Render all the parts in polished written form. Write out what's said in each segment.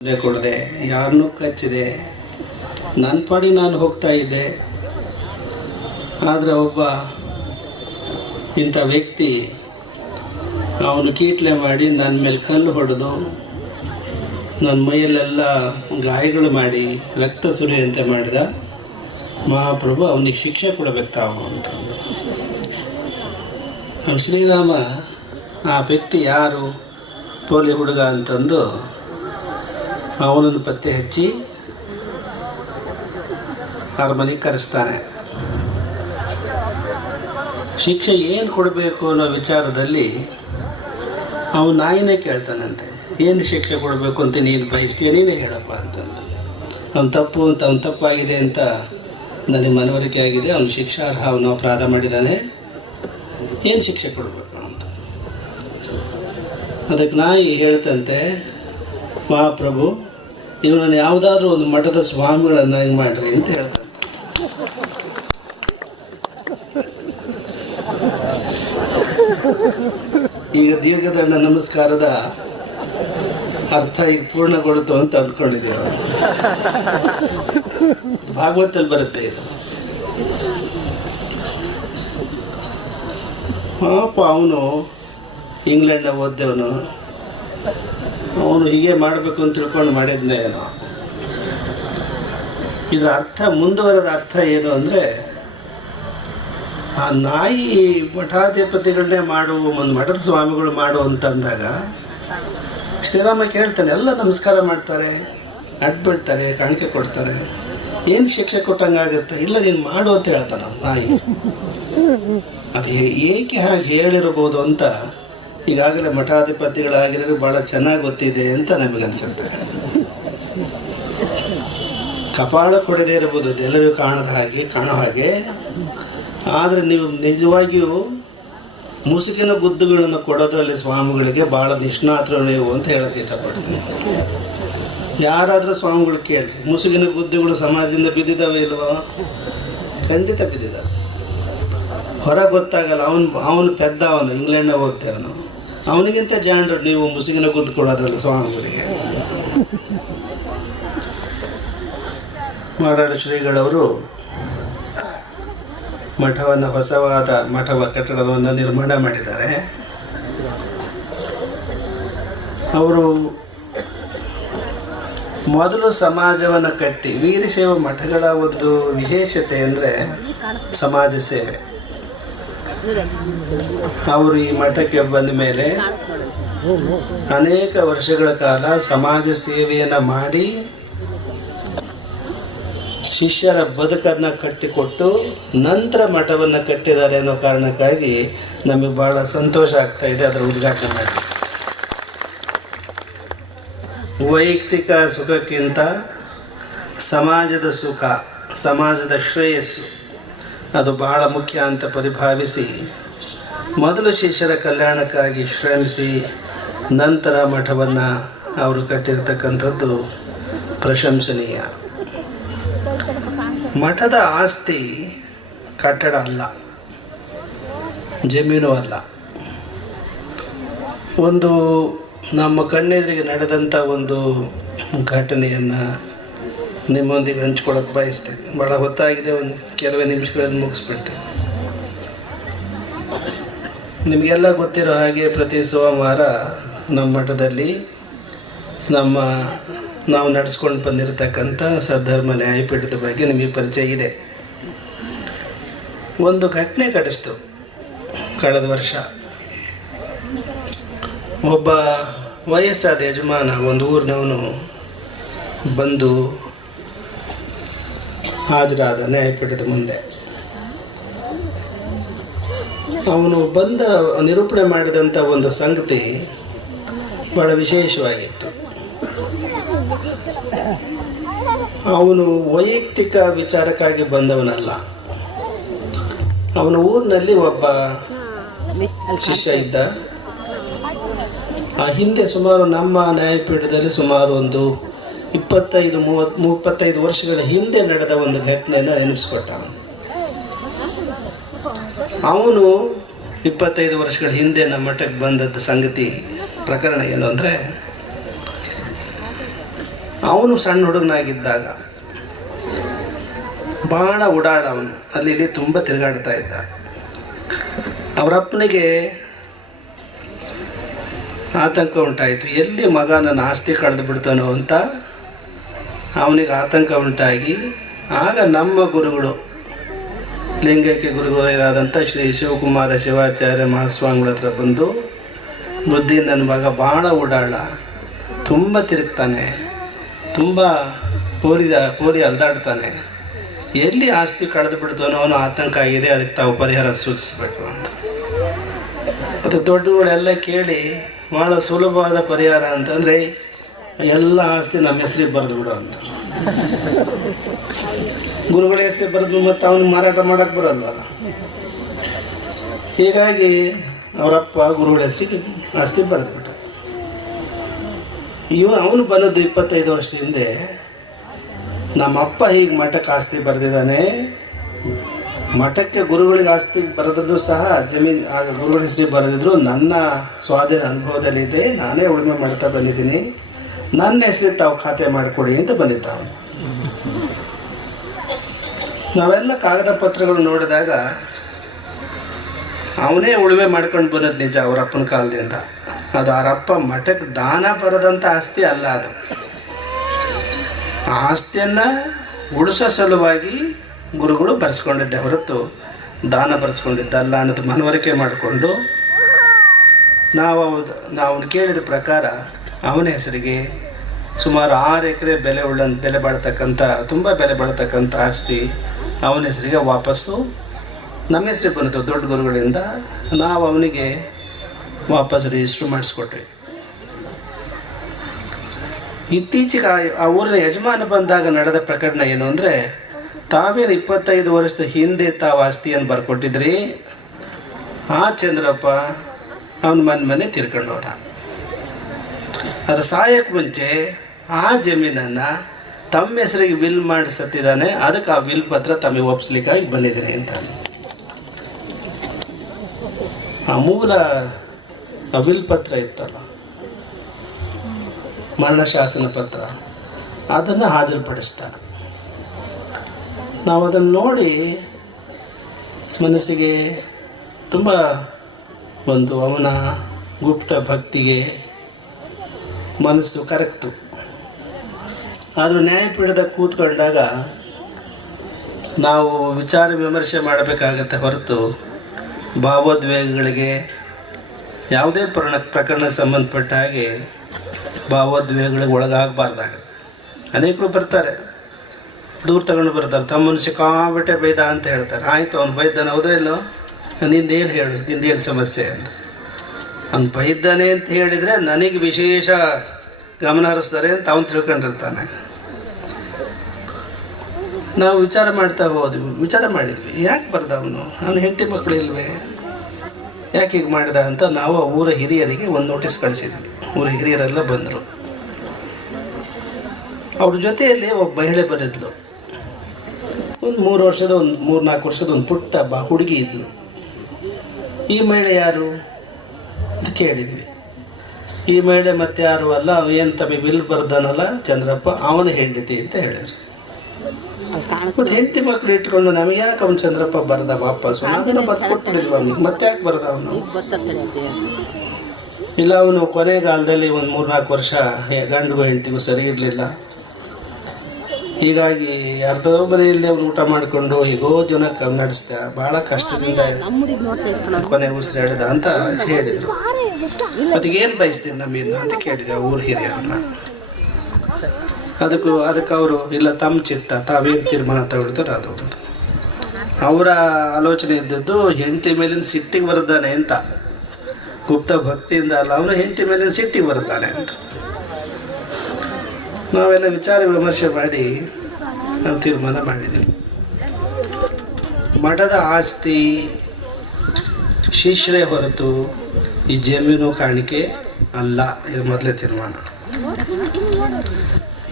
ಕೊಡದೆ ಯಾರನ್ನೂ ಕಚ್ಚಿದೆ ನನ್ನ ಪಾಡಿ ನಾನು ಹೋಗ್ತಾ ಇದ್ದೆ. ಆದರೆ ಒಬ್ಬ ಇಂಥ ವ್ಯಕ್ತಿ ಅವನು ಕೀಟ್ಲೆ ಮಾಡಿ ನನ್ನ ಮೇಲೆ ಕಲ್ಲು ಹೊಡೆದು ನನ್ನ ಮೈಯಲ್ಲೆಲ್ಲ ಗಾಯಗಳು ಮಾಡಿ ರಕ್ತ ಸುರಿಯುವಂತೆ ಮಾಡಿದ. ಮಹಾಪ್ರಭು ಅವನಿಗೆ ಶಿಕ್ಷೆ ಕೊಡಬೇಕು ತಾವು ಅಂತಂದು. ಶ್ರೀರಾಮ ಆ ವ್ಯಕ್ತಿ ಯಾರು, ಪೋಲಿ ಹುಡುಗ ಅಂತಂದು ಅವನನ್ನು ಪತ್ತೆ ಹಚ್ಚಿ ಅರಮನೆಗೆ ಕರೆಸ್ತಾನೆ. ಶಿಕ್ಷೆ ಏನು ಕೊಡಬೇಕು ಅನ್ನೋ ವಿಚಾರದಲ್ಲಿ ಅವನು ನಾಯಿನೇ ಕೇಳ್ತಾನಂತೆ, ಏನು ಶಿಕ್ಷೆ ಕೊಡಬೇಕು ಅಂತ ನೀನು ಬಯಸ್ತೀಯ, ನೀನೇ ಹೇಳಪ್ಪ ಅಂತಂದು. ಅವನು ತಪ್ಪಾಗಿದೆ ಅಂತ ನನಗೆ ಮನವರಿಕೆ ಆಗಿದೆ, ಅವನು ಶಿಕ್ಷಾರ್ಹ, ಅವನು ಅಪರಾಧ ಮಾಡಿದ್ದಾನೆ, ಏನು ಶಿಕ್ಷೆ ಕೊಡಬೇಕು ಅಂತ. ಅದಕ್ಕೆ ನಾಯಿ ಹೇಳ್ತಂತೆ, ಮಹಾಪ್ರಭು ಇವನನ್ನು ಯಾವುದಾದ್ರೂ ಒಂದು ಮಠದ ಸ್ವಾಮಿಗಳನ್ನು ಹಿಂಗೆ ಮಾಡ್ರಿ ಅಂತ ಹೇಳ್ತಾನೆ. ಈಗ ದೀರ್ಘದಂಡ ನಮಸ್ಕಾರದ ಅರ್ಥ ಈಗ ಪೂರ್ಣಗೊಳ್ತು ಅಂತ ಅಂದ್ಕೊಂಡಿದ್ದೇವೆ. ಭಾಗವತಲ್ಲಿ ಬರುತ್ತೆ ಇದು. ಪಾಪ ಅವನು ಇಂಗ್ಲೆಂಡ್ನ ಓದ್ದವನು, ಅವನು ಹೀಗೆ ಮಾಡಬೇಕು ಅಂತ ತಿಳ್ಕೊಂಡು ಮಾಡಿದ್ನೇ ಏನೋ. ಇದರ ಅರ್ಥ, ಮುಂದುವರೆದ ಅರ್ಥ ಏನು ಅಂದರೆ, ಆ ನಾಯಿ ಮಠಾಧಿಪತಿಗಳನ್ನೇ ಮಾಡುವ ಒಂದು ಮಠದ ಸ್ವಾಮಿಗಳು ಮಾಡು ಅಂತಂದಾಗ ಶ್ರೀರಾಮ ಕೇಳ್ತಾನೆ, ಎಲ್ಲ ನಮಸ್ಕಾರ ಮಾಡ್ತಾರೆ, ಅಡ್ಬಿಡ್ತಾರೆ, ಕಾಣಿಕೆ ಕೊಡ್ತಾರೆ, ಏನು ಶಿಕ್ಷೆ ಕೊಟ್ಟಂಗಾಗುತ್ತೆ? ಇಲ್ಲ ನೀನು ಮಾಡು ಅಂತ ಹೇಳ್ತಾನೆ ನಾಯಿ. ಅದು ಏಕೆ ಹಾಗೆ ಹೇಳಿರ್ಬೋದು ಅಂತ ಈಗಾಗಲೇ ಮಠಾಧಿಪತಿಗಳಾಗಿರೋದು ಭಾಳ ಚೆನ್ನಾಗಿ ಗೊತ್ತಿದೆ ಅಂತ ನಮಗನ್ಸುತ್ತೆ. ಕಪಾಳ ಕೊಡದೇ ಇರ್ಬೋದು, ಎಲ್ಲರಿಗೂ ಕಾಣೋ ಹಾಗೆ. ಆದರೆ ನೀವು ನಿಜವಾಗಿಯೂ ಮುಸುಕಿನ ಗುದ್ದುಗಳನ್ನು ಕೊಡೋದ್ರಲ್ಲಿ ಸ್ವಾಮಿಗಳಿಗೆ ಭಾಳ ನಿಷ್ಣಾತರು ನೀವು ಅಂತ ಹೇಳೋಕ್ಕೆ ಇಷ್ಟಪಡ್ತೀನಿ. ಯಾರಾದರೂ ಸ್ವಾಮಿಗಳು ಕೇಳ್ರಿ, ಮುಸುಕಿನ ಗುದ್ದುಗಳು ಸಮಾಜದಿಂದ ಬಿದ್ದಿದ್ದಾವೆ ಇಲ್ವೋ? ಖಂಡಿತ ಬಿದ್ದಿದ್ದಾವೆ. ಹೊರ ಗೊತ್ತಾಗಲ್ಲ. ಅವನು ಪೆದ್ದ, ಅವನು ಇಂಗ್ಲೆಂಡ್ನ ಓದ್ತೆ, ಅವನಿಗಿಂತ ಜಾಣರು ನೀವು ಮುಸುಗಿನ ಗುದ್ದು ಕೊಡೋದ್ರಲ್ಲ ಸ್ವಾಮಿಗಳಿಗೆ. ಮಾಡಾಳ ಶ್ರೀಗಳವರು ಮಠವನ್ನು, ಹೊಸವಾದ ಕಟ್ಟಡವನ್ನು ನಿರ್ಮಾಣ ಮಾಡಿದ್ದಾರೆ. ಅವರು ಮೊದಲು ಸಮಾಜವನ್ನು ಕಟ್ಟಿ, ವೀರಶೈವ ಮಠಗಳ ಒಂದು ವಿಶೇಷತೆ ಅಂದರೆ ಸಮಾಜ ಸೇವೆ. ಅವರು ಈ ಮಠಕ್ಕೆ ಬಂದ ಮೇಲೆ ಅನೇಕ ವರ್ಷಗಳ ಕಾಲ ಸಮಾಜ ಸೇವೆಯನ್ನು ಮಾಡಿ ಶಿಷ್ಯರ ಬದುಕನ್ನು ಕಟ್ಟಿಕೊಟ್ಟು ನಂತರ ಮಠವನ್ನು ಕಟ್ಟಿದ್ದಾರೆ ಅನ್ನೋ ಕಾರಣಕ್ಕಾಗಿ ನಮಗೆ ಬಹಳ ಸಂತೋಷ ಆಗ್ತಾ ಇದೆ ಅದರ ಉದ್ಘಾಟನೆ ಮಾಡಿ. ವೈಯಕ್ತಿಕ ಸುಖಕ್ಕಿಂತ ಸಮಾಜದ ಸುಖ, ಸಮಾಜದ ಶ್ರೇಯಸ್ಸು ಅದು ಬಹಳ ಮುಖ್ಯ ಅಂತ ಪರಿಭಾವಿಸಿ ಮೊದಲು ಶಿಷ್ಯರ ಕಲ್ಯಾಣಕ್ಕಾಗಿ ಶ್ರಮಿಸಿ ನಂತರ ಮಠವನ್ನು ಅವರು ಕಟ್ಟಿರ್ತಕ್ಕಂಥದ್ದು ಪ್ರಶಂಸನೀಯ. ಮಠದ ಆಸ್ತಿ ಕಟ್ಟಡ ಅಲ್ಲ, ಜಮೀನು ಅಲ್ಲ. ಒಂದು ನಮ್ಮ ಕಣ್ಣೆದುರಿಗೆ ನಡೆದಂಥ ಒಂದು ಘಟನೆಯನ್ನು ನಿಮ್ಮೊಂದಿಗೆ ಹಂಚ್ಕೊಳ್ಳೋಕೆ ಬಯಸ್ತೇನೆ. ಭಾಳ ಹೊತ್ತಾಗಿದೆ, ಒಂದು ಕೆಲವೇ ನಿಮಿಷಗಳಲ್ಲಿ ಮುಗಿಸ್ಬಿಡ್ತೇನೆ. ನಿಮಗೆಲ್ಲ ಗೊತ್ತಿರೋ ಹಾಗೆ ಪ್ರತಿ ಸೋಮವಾರ ನಮ್ಮ ಮಠದಲ್ಲಿ ನಾವು ನಡೆಸ್ಕೊಂಡು ಬಂದಿರತಕ್ಕಂಥ ಸದ್ಧರ್ಮ ನ್ಯಾಯಪೀಠದ ಬಗ್ಗೆ ನಿಮಗೆ ಪರಿಚಯ ಇದೆ. ಒಂದು ಘಟನೆ ಘಟಿಸ್ತು ಕಳೆದ ವರ್ಷ. ಒಬ್ಬ ವಯಸ್ಸಾದ ಯಜಮಾನ, ಒಂದು ಊರಿನವನು ಬಂದು ಹಾಜರಾದ ನ್ಯಾಯಪೀಠದ ಮುಂದೆ. ಅವನು ಬಂದ ನಿರೂಪಣೆ ಮಾಡಿದಂಥ ಒಂದು ಸಂಗತಿ ಬಹಳ ವಿಶೇಷವಾಗಿತ್ತು. ಅವನು ವೈಯಕ್ತಿಕ ವಿಚಾರಕ್ಕಾಗಿ ಬಂದವನಲ್ಲ. ಅವನ ಊರಿನಲ್ಲಿ ಒಬ್ಬ ಶಿಷ್ಯ ಇದ್ದ. ಆ ಹಿಂದೆ ಸುಮಾರು ನಮ್ಮ ನ್ಯಾಯಪೀಠದಲ್ಲಿ ಸುಮಾರು ಒಂದು 25 ವರ್ಷಗಳ ಹಿಂದೆ ನಡೆದ ಒಂದು ಘಟನೆಯನ್ನು ನೆನಪಿಸ್ಕೊಟ್ಟ. ಅವನು 25 ವರ್ಷಗಳ ಹಿಂದೆ ನಮ್ಮ ಮಠಕ್ಕೆ ಬಂದದ್ದು ಸಂಗತಿ ಪ್ರಕರಣ ಏನು ಅಂದರೆ, ಅವನು ಸಣ್ಣ ಹುಡುಗನಾಗಿದ್ದಾಗ ಭಾಳ ಓಡಾಡ, ಅವನು ಅಲ್ಲಿ ಇಲ್ಲಿ ತುಂಬ ತಿರುಗಾಡ್ತಾ ಇದ್ದ. ಅವರಪ್ಪನಿಗೆ ಆತಂಕ ಉಂಟಾಯಿತು, ಎಲ್ಲಿ ಮಗ ನನ್ನ ಆಸ್ತಿ ಕಳೆದು ಬಿಡ್ತಾನೋ ಅಂತ ಅವನಿಗೆ ಆತಂಕ ಉಂಟಾಗಿ, ಆಗ ನಮ್ಮ ಗುರುಗಳು ಲಿಂಗೈಕ್ಯ ಗುರುಗಳಾದಂಥ ಶ್ರೀ ಶಿವಕುಮಾರ ಶಿವಾಚಾರ್ಯ ಮಹಾಸ್ವಾಮಿಗಳ ಹತ್ರ ಬಂದು, ಬುದ್ಧಿ ನನ್ನ ಮಗ ಭಾಳ ಓಡಾಡ, ತುಂಬ ತಿರುಗ್ತಾನೆ, ತುಂಬ ಪೋಲಿ ಅಲ್ದಾಡ್ತಾನೆ, ಎಲ್ಲಿ ಆಸ್ತಿ ಕಳೆದು ಬಿಡ್ತಾನೋ ಅವನು ಆತಂಕ ಆಗಿದೆ, ಅದಕ್ಕೆ ತಾವು ಪರಿಹಾರ ಸೂಚಿಸಬೇಕು ಅಂತ. ಮತ್ತು ದೊಡ್ಡಗಳೆಲ್ಲ ಕೇಳಿ ಭಾಳ ಸುಲಭವಾದ ಪರಿಹಾರ ಅಂತಂದರೆ ಎಲ್ಲ ಆಸ್ತಿ ನಮ್ಮ ಹೆಸರಿಗೆ ಬರೆದು ಬಿಡು ಅಂತ. ಗುರುಗಳ ಹೆಸರಿಗೆ ಬರೆದು ಮತ್ತು ಅವನು ಮಾರಾಟ ಮಾಡೋಕ್ಕೆ ಬರಲ್ವಲ್ಲ. ಹೀಗಾಗಿ ಅವರಪ್ಪ ಗುರುಗಳ ಹೆಸರಿಗೆ ಆಸ್ತಿ ಬರೆದ್ಬಿಟ್ಟ. ಅವನು ಬಂದದ್ದು 25 ವರ್ಷದ ಹಿಂದೆ. ನಮ್ಮಪ್ಪ ಹೀಗೆ ಮಠಕ್ಕೆ ಆಸ್ತಿ ಬರೆದಿದ್ದಾನೆ, ಮಠಕ್ಕೆ ಗುರುಗಳಿಗೆ ಆಸ್ತಿ ಬರೆದದ್ದು ಸಹ ಜಮೀನು ಗುರುಗಳ ಹೆಸರಿಗೆ ಬರೆದಿದ್ರು, ನನ್ನ ಸ್ವಾಧೀನ ಅನುಭವದಲ್ಲಿದೆ, ನಾನೇ ಉಳುಮೆ ಮಾಡ್ತಾ ಬಂದಿದ್ದೀನಿ, ನನ್ನ ಹೆಸರಿಗೆ ತಾವು ಖಾತೆ ಮಾಡಿಕೊಡಿ ಅಂತ ಬಂದಿದ್ದ ಅವನು. ನಾವೆಲ್ಲ ಕಾಗದ ಪತ್ರಗಳು ನೋಡಿದಾಗ ಅವನೇ ಉಳುಮೆ ಮಾಡ್ಕೊಂಡು ಬಂದದ್ದು ನಿಜ ಅವರಪ್ಪನ ಕಾಲದಿಂದ. ಅದು ಅವರಪ್ಪ ಮಠಕ್ಕೆ ದಾನ ಬರದಂಥ ಆಸ್ತಿ ಅಲ್ಲ, ಅದು ಆ ಆಸ್ತಿಯನ್ನು ಉಳಿಸೋ ಸಲುವಾಗಿ ಗುರುಗಳು ಬರೆಸ್ಕೊಂಡಿದ್ದೆ ಹೊರತು ದಾನ ಬರೆಸ್ಕೊಂಡಿದ್ದಲ್ಲ ಅನ್ನೋದು ಮನವರಿಕೆ ಮಾಡಿಕೊಂಡು ನಾವು ಕೇಳಿದ ಪ್ರಕಾರ ಅವನ ಹೆಸರಿಗೆ ಸುಮಾರು 6 ಎಕರೆ ಬೆಲೆ ಬಾಳ್ತಕ್ಕಂಥ ತುಂಬ ಬೆಲೆ ಬಾಳ್ತಕ್ಕಂಥ ಆಸ್ತಿ ಅವನ ಹೆಸರಿಗೆ ವಾಪಸ್ಸು ನಮ್ಮ ಹೆಸರಿಗೆ ಬಂತು ದೊಡ್ಡ ಗುರುಗಳಿಂದ. ನಾವು ಅವನಿಗೆ ವಾಪಸ್ ರಿಜಿಸ್ಟ್ರ್ ಮಾಡಿಸ್ಕೊಟ್ವಿ. ಇತ್ತೀಚೆಗೆ ಆ ಊರಿನ ಯಜಮಾನ ಬಂದಾಗ ನಡೆದ ಪ್ರಕರಣ ಏನು ಅಂದರೆ, ತಾವೇನು 25 ವರ್ಷದ ಹಿಂದೆ ತಾವು ಆಸ್ತಿಯನ್ನು ಬರ್ಕೊಟ್ಟಿದ್ರಿ, ಆ ಚಂದ್ರಪ್ಪ ಅವನ ಮನೆ ತೀರ್ಕೊಂಡು ಹೋದ. ಅದ್ರ ಸಾಯಕ್ಕೆ ಮುಂಚೆ ಆ ಜಮೀನನ್ನು ತಮ್ಮ ಹೆಸರಿಗೆ ವಿಲ್ ಮಾಡಿ ಸತ್ತಿದ್ದಾನೆ, ಅದಕ್ಕೆ ಆ ವಿಲ್ ಪತ್ರ ತಮಗೆ ಒಪ್ಪಿಸ್ಲಿಕ್ಕಾಗಿ ಬಂದಿದ್ದೀನಿ ಅಂತ. ಆ ಮೂಲ ವಿಲ್ ಪತ್ರ ಇತ್ತಲ್ಲ, ಮರಣ ಶಾಸನ ಪತ್ರ, ಅದನ್ನು ಹಾಜರುಪಡಿಸ್ತಾರೆ. ನಾವು ಅದನ್ನು ನೋಡಿ ಮನಸ್ಸಿಗೆ ತುಂಬ ಒಂದು ಅವನ ಗುಪ್ತ ಭಕ್ತಿಗೆ ಮನಸ್ಸು ಕರಗ್ತು. ಆದರೂ ನ್ಯಾಯಪೀಠದ ಕೂತ್ಕೊಂಡಾಗ ನಾವು ವಿಚಾರ ವಿಮರ್ಶೆ ಮಾಡಬೇಕಾಗತ್ತೆ ಹೊರತು ಭಾವೋದ್ವೇಗಗಳಿಗೆ ಯಾವುದೇ ಪ್ರಕರಣಕ್ಕೆ ಸಂಬಂಧಪಟ್ಟ ಹಾಗೆ ಭಾವೋದ್ವೇಗಗಳಿಗೆ ಒಳಗಾಗಬಾರ್ದಾಗತ್ತೆ. ಅನೇಕರು ಬರ್ತಾರೆ, ದೂರ ತಗೊಂಡು ಬರ್ತಾರೆ, ತಮ್ಮನ್ನು ಸಿಕ್ಕಾಬಿಟ್ಟೆ ಬೈದ ಅಂತ ಹೇಳ್ತಾರೆ. ಆಯಿತು, ಅವ್ನು ಬೈದಾನೆ, ಹೌದೋ ಇಲ್ಲೋ, ನಿಂದೇನು ಹೇಳು, ನಿಂದೇನು ಸಮಸ್ಯೆ ಅಂತ. ಅವ್ನು ಬೈದ್ದಾನೆ ಅಂತ ಹೇಳಿದರೆ ನನಗೆ ವಿಶೇಷ ಗಮನ ಹರಿಸ್ತಾರೆ ಅಂತ ಅವನು ತಿಳ್ಕೊಂಡಿರ್ತಾನೆ. ನಾವು ವಿಚಾರ ಮಾಡಿದ್ವಿ, ಯಾಕೆ ಬರ್ದ ಅವನು ಹೆಂಡತಿ ಮಕ್ಕಳು ಇಲ್ವೇ, ಯಾಕೆ ಹೀಗೆ ಮಾಡಿದ ಅಂತ ನಾವು ಊರ ಹಿರಿಯರಿಗೆ ಒಂದು ನೋಟಿಸ್ ಕಳಿಸಿದ್ವಿ. ಊರ ಹಿರಿಯರೆಲ್ಲ ಬಂದರು. ಅವ್ರ ಜೊತೆಯಲ್ಲಿ ಒಬ್ಬ ಮಹಿಳೆ ಬಂದಿದ್ಲು. ಒಂದು 3-4 ವರ್ಷದ ಒಂದು ಪುಟ್ಟ ಹುಡುಗಿ ಇದ್ಲು. ಈ ಮಹಿಳೆ ಯಾರು ಅಂತ ಕೇಳಿದ್ವಿ. ಈ ಮಹಿಳೆ ಮತ್ತೆ ಯಾರು ಅಲ್ಲ, ಏನು ತಮಗೆ ಬಿಲ್ ಬರ್ದಾನಲ್ಲ ಚಂದ್ರಪ್ಪ, ಅವನ ಹೆಂಡತಿ ಅಂತ ಹೇಳಿದ್ರು. ಮತ್ತು ಹೆಂಡತಿ ಮಕ್ಕಳು ಇಟ್ಕೊಂಡು ನಮಗೆ ಯಾಕೆ ಅವನು ಚಂದ್ರಪ್ಪ ಬರ್ದ ವಾಪಸ್, ನಾವೇನೋ ಬರ್ಕೊಟ್ಬಿಟ್ಟಿದ್ವಿ ಅವನಿಗೆ, ಮತ್ತೆ ಯಾಕೆ ಬರ್ದ ಅವನು? ಇಲ್ಲ, ಅವನು ಕೊನೆಗಾಲದಲ್ಲಿ ಒಂದು 3-4 ವರ್ಷ ಗಂಡಿಗೂ ಹೆಂಡತಿಗೂ ಸರಿ ಇರಲಿಲ್ಲ. ಹೀಗಾಗಿ ಯಾರ್ದೋ ಮನೆಯಲ್ಲಿ ಅವನು ಊಟ ಮಾಡಿಕೊಂಡು ಹೇಗೋ ಜನ ನಡೆಸ್ದ, ಭಾಳ ಕಷ್ಟದಿಂದ ಕೊನೆ ಉಸಿರಾಡಿದ ಅಂತ ಹೇಳಿದರು. ಅದಕ್ಕೇನು ಬಯಸ್ತೀನಿ ನಮ್ಮಿಂದ ಅಂತ ಕೇಳಿದೆ ಊರು ಹಿರಿಯರನ್ನ. ಅದಕ್ಕೆ ಅವರು ಇಲ್ಲ, ತಮ್ಮ ಚಿತ್ತ, ತಾವೇನು ತೀರ್ಮಾನ ತಗೊಳ್ತಾರೆ ಅದು ಅಂತ. ಅವರ ಆಲೋಚನೆ ಇದ್ದದ್ದು ಹೆಂಡತಿ ಮೇಲಿನ ಸಿಟ್ಟಿಗೆ ಬರ್ತಾನೆ ಅಂತ, ಗುಪ್ತ ಭಕ್ತಿಯಿಂದ ಅಲ್ಲ, ಅವನು ಹೆಂಡತಿ ಮೇಲಿನ ಸಿಟ್ಟಿಗೆ ಬರ್ತಾನೆ ಅಂತ. ನಾವೆಲ್ಲ ವಿಚಾರ ವಿಮರ್ಶೆ ಮಾಡಿ ನಾವು ತೀರ್ಮಾನ ಮಾಡಿದ್ದೀವಿ. ಮಠದ ಆಸ್ತಿ ಶಿಷ್ಯರೇ ಹೊರತು ಈ ಜಮೀನು ಕಾಣಿಕೆ ಅಲ್ಲ. ಇದು ಮೊದಲೇ ತೀರ್ಮಾನ.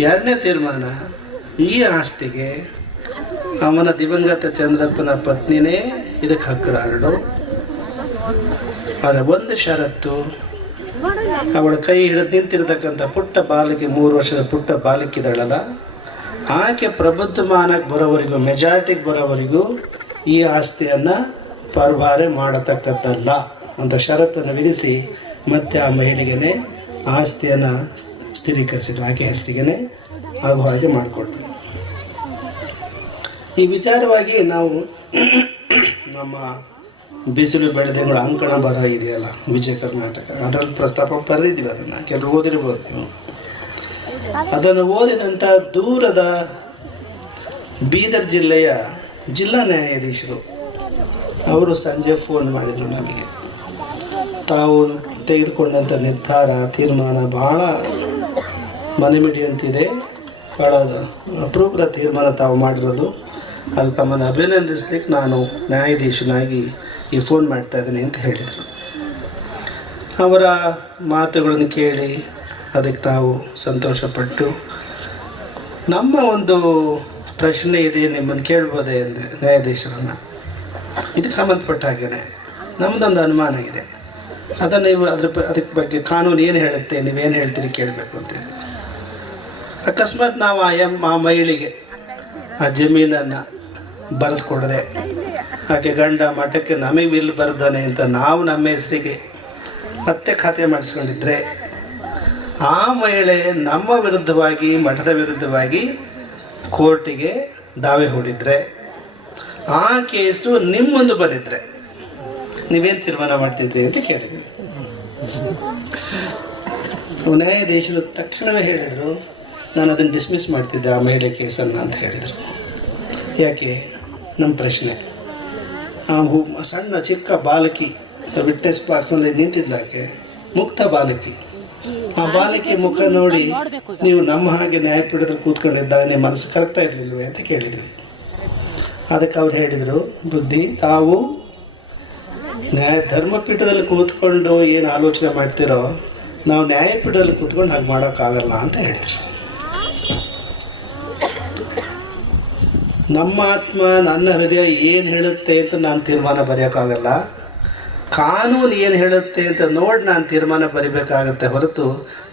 ಎರಡನೇ ತೀರ್ಮಾನ, ಈ ಆಸ್ತಿಗೆ ಅವನ ದಿವಂಗತ ಚಂದ್ರಪ್ಪನ ಪತ್ನಿನೇ ಇದಕ್ಕೆ ಹಕ್ಕದಾರಳು. ಆದರೆ ಒಂದು ಷರತ್ತು, ಅವಳ ಕೈ ಹಿಡಿದು ನಿಂತಿರ್ತಕ್ಕಂಥ ಪುಟ್ಟ ಬಾಲಕಿ, 3 ವರ್ಷದ ಪುಟ್ಟ ಬಾಲಕಿದಳಲ್ಲ, ಆಕೆ ಪ್ರಬುದ್ಧಮಾನಕ್ಕೆ ಬರೋವರೆಗೂ, ಮೆಜಾರಿಟಿಗೆ ಬರೋವರೆಗೂ ಈ ಆಸ್ತಿಯನ್ನು ಪರಭಾರೆ ಮಾಡತಕ್ಕದ್ದಲ್ಲ ಅಂತ ಷರತ್ತನ್ನು ವಿಧಿಸಿ ಮತ್ತೆ ಆ ಮಹಿಳೆಗೆ ಆಸ್ತಿಯನ್ನು ಸ್ಥಿರೀಕರಿಸಿದ್ರು. ಆಕೆ ಹೆಸರಿಗೇ ಆಗೋ ಹಾಗೆ ಮಾಡಿಕೊಟ್ರು. ಈ ವಿಚಾರವಾಗಿ ನಾವು ನಮ್ಮ ಬಿಸಿಲು ಬೆಳೆದಂಗಳ ಅಂಕಣ ಬರ ಇದೆಯಲ್ಲ, ವಿಜಯ ಕರ್ನಾಟಕ, ಅದರಲ್ಲಿ ಪ್ರಸ್ತಾಪ ಬರೆದಿದ್ದೀವಿ. ಅದನ್ನು ಕೆಲವರು ಓದಿರ್ಬೋದು ನೀವು. ಅದನ್ನು ಓದಿದಂಥ ದೂರದ ಬೀದರ್ ಜಿಲ್ಲೆಯ ಜಿಲ್ಲಾ ನ್ಯಾಯಾಧೀಶರು ಅವರು ಸಂಜೆ ಫೋನ್ ಮಾಡಿದರು ನಮಗೆ. ತಾವು ತೆಗೆದುಕೊಂಡಂಥ ನಿರ್ಧಾರ, ತೀರ್ಮಾನ ಬಹಳ ಮನೆಮಿಡಿಯಂತಿದೆ, ಬಹಳ ಅಪರೂಪದ ತೀರ್ಮಾನ ತಾವು ಮಾಡಿರೋದು. ಅದು ತಮ್ಮನ್ನು ಅಭಿನಂದಿಸ್ಲಿಕ್ಕೆ ನಾನು ನ್ಯಾಯಾಧೀಶನಾಗಿ ಈ ಫೋನ್ ಮಾಡ್ತಾ ಇದ್ದೀನಿ ಅಂತ ಹೇಳಿದರು. ಅವರ ಮಾತುಗಳನ್ನು ಕೇಳಿ ಅದಕ್ಕೆ ನಾವು ಸಂತೋಷಪಟ್ಟು, ನಮ್ಮ ಒಂದು ಪ್ರಶ್ನೆ ಇದೆ, ನಿಮ್ಮನ್ನು ಕೇಳ್ಬೋದೇ ಅಂದರೆ ನ್ಯಾಯಾಧೀಶರನ್ನು, ಇದಕ್ಕೆ ಸಂಬಂಧಪಟ್ಟ ಹಾಗೆಯೇ ನಮ್ಮದೊಂದು ಅನುಮಾನ ಇದೆ, ಅದನ್ನು ನೀವು ಅದಕ್ಕೆ ಬಗ್ಗೆ ಕಾನೂನು ಏನು ಹೇಳುತ್ತೆ, ನೀವೇನು ಹೇಳ್ತೀರಿ ಕೇಳಬೇಕು ಅಂತ. ಅಕಸ್ಮಾತ್ ನಾವು ಆ ಮಹಿಳೆಗೆ ಆ ಜಮೀನನ್ನು ಬರೆದು ಕೊಡದೆ, ಆಕೆ ಗಂಡ ಮಠಕ್ಕೆ ನಮಗೆ ಬಿಲ್ ಬರ್ದಾನೆ ಅಂತ ನಾವು ನಮ್ಮ ಹೆಸರಿಗೆ ಮತ್ತೆ ಖಾತೆ ಮಾಡಿಸ್ಕೊಂಡಿದ್ರೆ, ಆ ಮಹಿಳೆ ನಮ್ಮ ವಿರುದ್ಧವಾಗಿ, ಮಠದ ವಿರುದ್ಧವಾಗಿ ಕೋರ್ಟಿಗೆ ದಾವೆ ಹೂಡಿದ್ರೆ, ಆ ಕೇಸು ನಿಮ್ಮ ಮುಂದೆ ಬಂದಿದ್ರೆ ನೀವೇನು ತೀರ್ಮಾನ ಮಾಡ್ತಿದ್ರಿ ಅಂತ ಕೇಳಿದ್ವಿ. ನ್ಯಾಯಾಧೀಶರು ತಕ್ಷಣವೇ ಹೇಳಿದರು, ನಾನು ಅದನ್ನು ಡಿಸ್ಮಿಸ್ ಮಾಡ್ತಿದ್ದೆ ಆ ಮಹಿಳೆ ಕೇಸನ್ನು ಅಂತ ಹೇಳಿದರು. ಯಾಕೆ? ನಮ್ಮ ಪ್ರಶ್ನೆ, ಆ ಸಣ್ಣ ಚಿಕ್ಕ ಬಾಲಕಿ ವಿಟ್ನೆಸ್ ಬಾಕ್ಸಲ್ಲಿ ನಿಂತಿದ್ದಾಕೆ, ಮುಕ್ತ ಬಾಲಕಿ, ಆ ಬಾಲಕಿ ಮುಖ ನೋಡಿ ನೀವು ನಮ್ಮ ಹಾಗೆ ನ್ಯಾಯಪೀಠದಲ್ಲಿ ಕೂತ್ಕೊಂಡಿದ್ದಾಗ ನಿಮ್ಮ ಮನಸ್ಸು ಕರೆಕ್ತಾ ಇರಲಿಲ್ವೇ ಅಂತ ಕೇಳಿದರು. ಅದಕ್ಕೆ ಅವ್ರು ಹೇಳಿದರು, ಬುದ್ಧಿ, ತಾವು ಧರ್ಮಪೀಠದಲ್ಲಿ ಕೂತ್ಕೊಂಡು ಏನು ಆಲೋಚನೆ ಮಾಡ್ತಿರೋ, ನಾವು ನ್ಯಾಯಪೀಠದಲ್ಲಿ ಕೂತ್ಕೊಂಡು ಹಾಗೆ ಮಾಡೋಕ್ಕಾಗಲ್ಲ ಅಂತ ಹೇಳಿದರು. ನಮ್ಮ ಆತ್ಮ, ನನ್ನ ಹೃದಯ ಏನು ಹೇಳುತ್ತೆ ಅಂತ ನಾನು ತೀರ್ಮಾನ ಬರೆಯೋಕ್ಕಾಗಲ್ಲ, ಕಾನೂನು ಏನು ಹೇಳುತ್ತೆ ಅಂತ ನೋಡಿ ನಾನು ತೀರ್ಮಾನ ಬರಿಬೇಕಾಗತ್ತೆ ಹೊರತು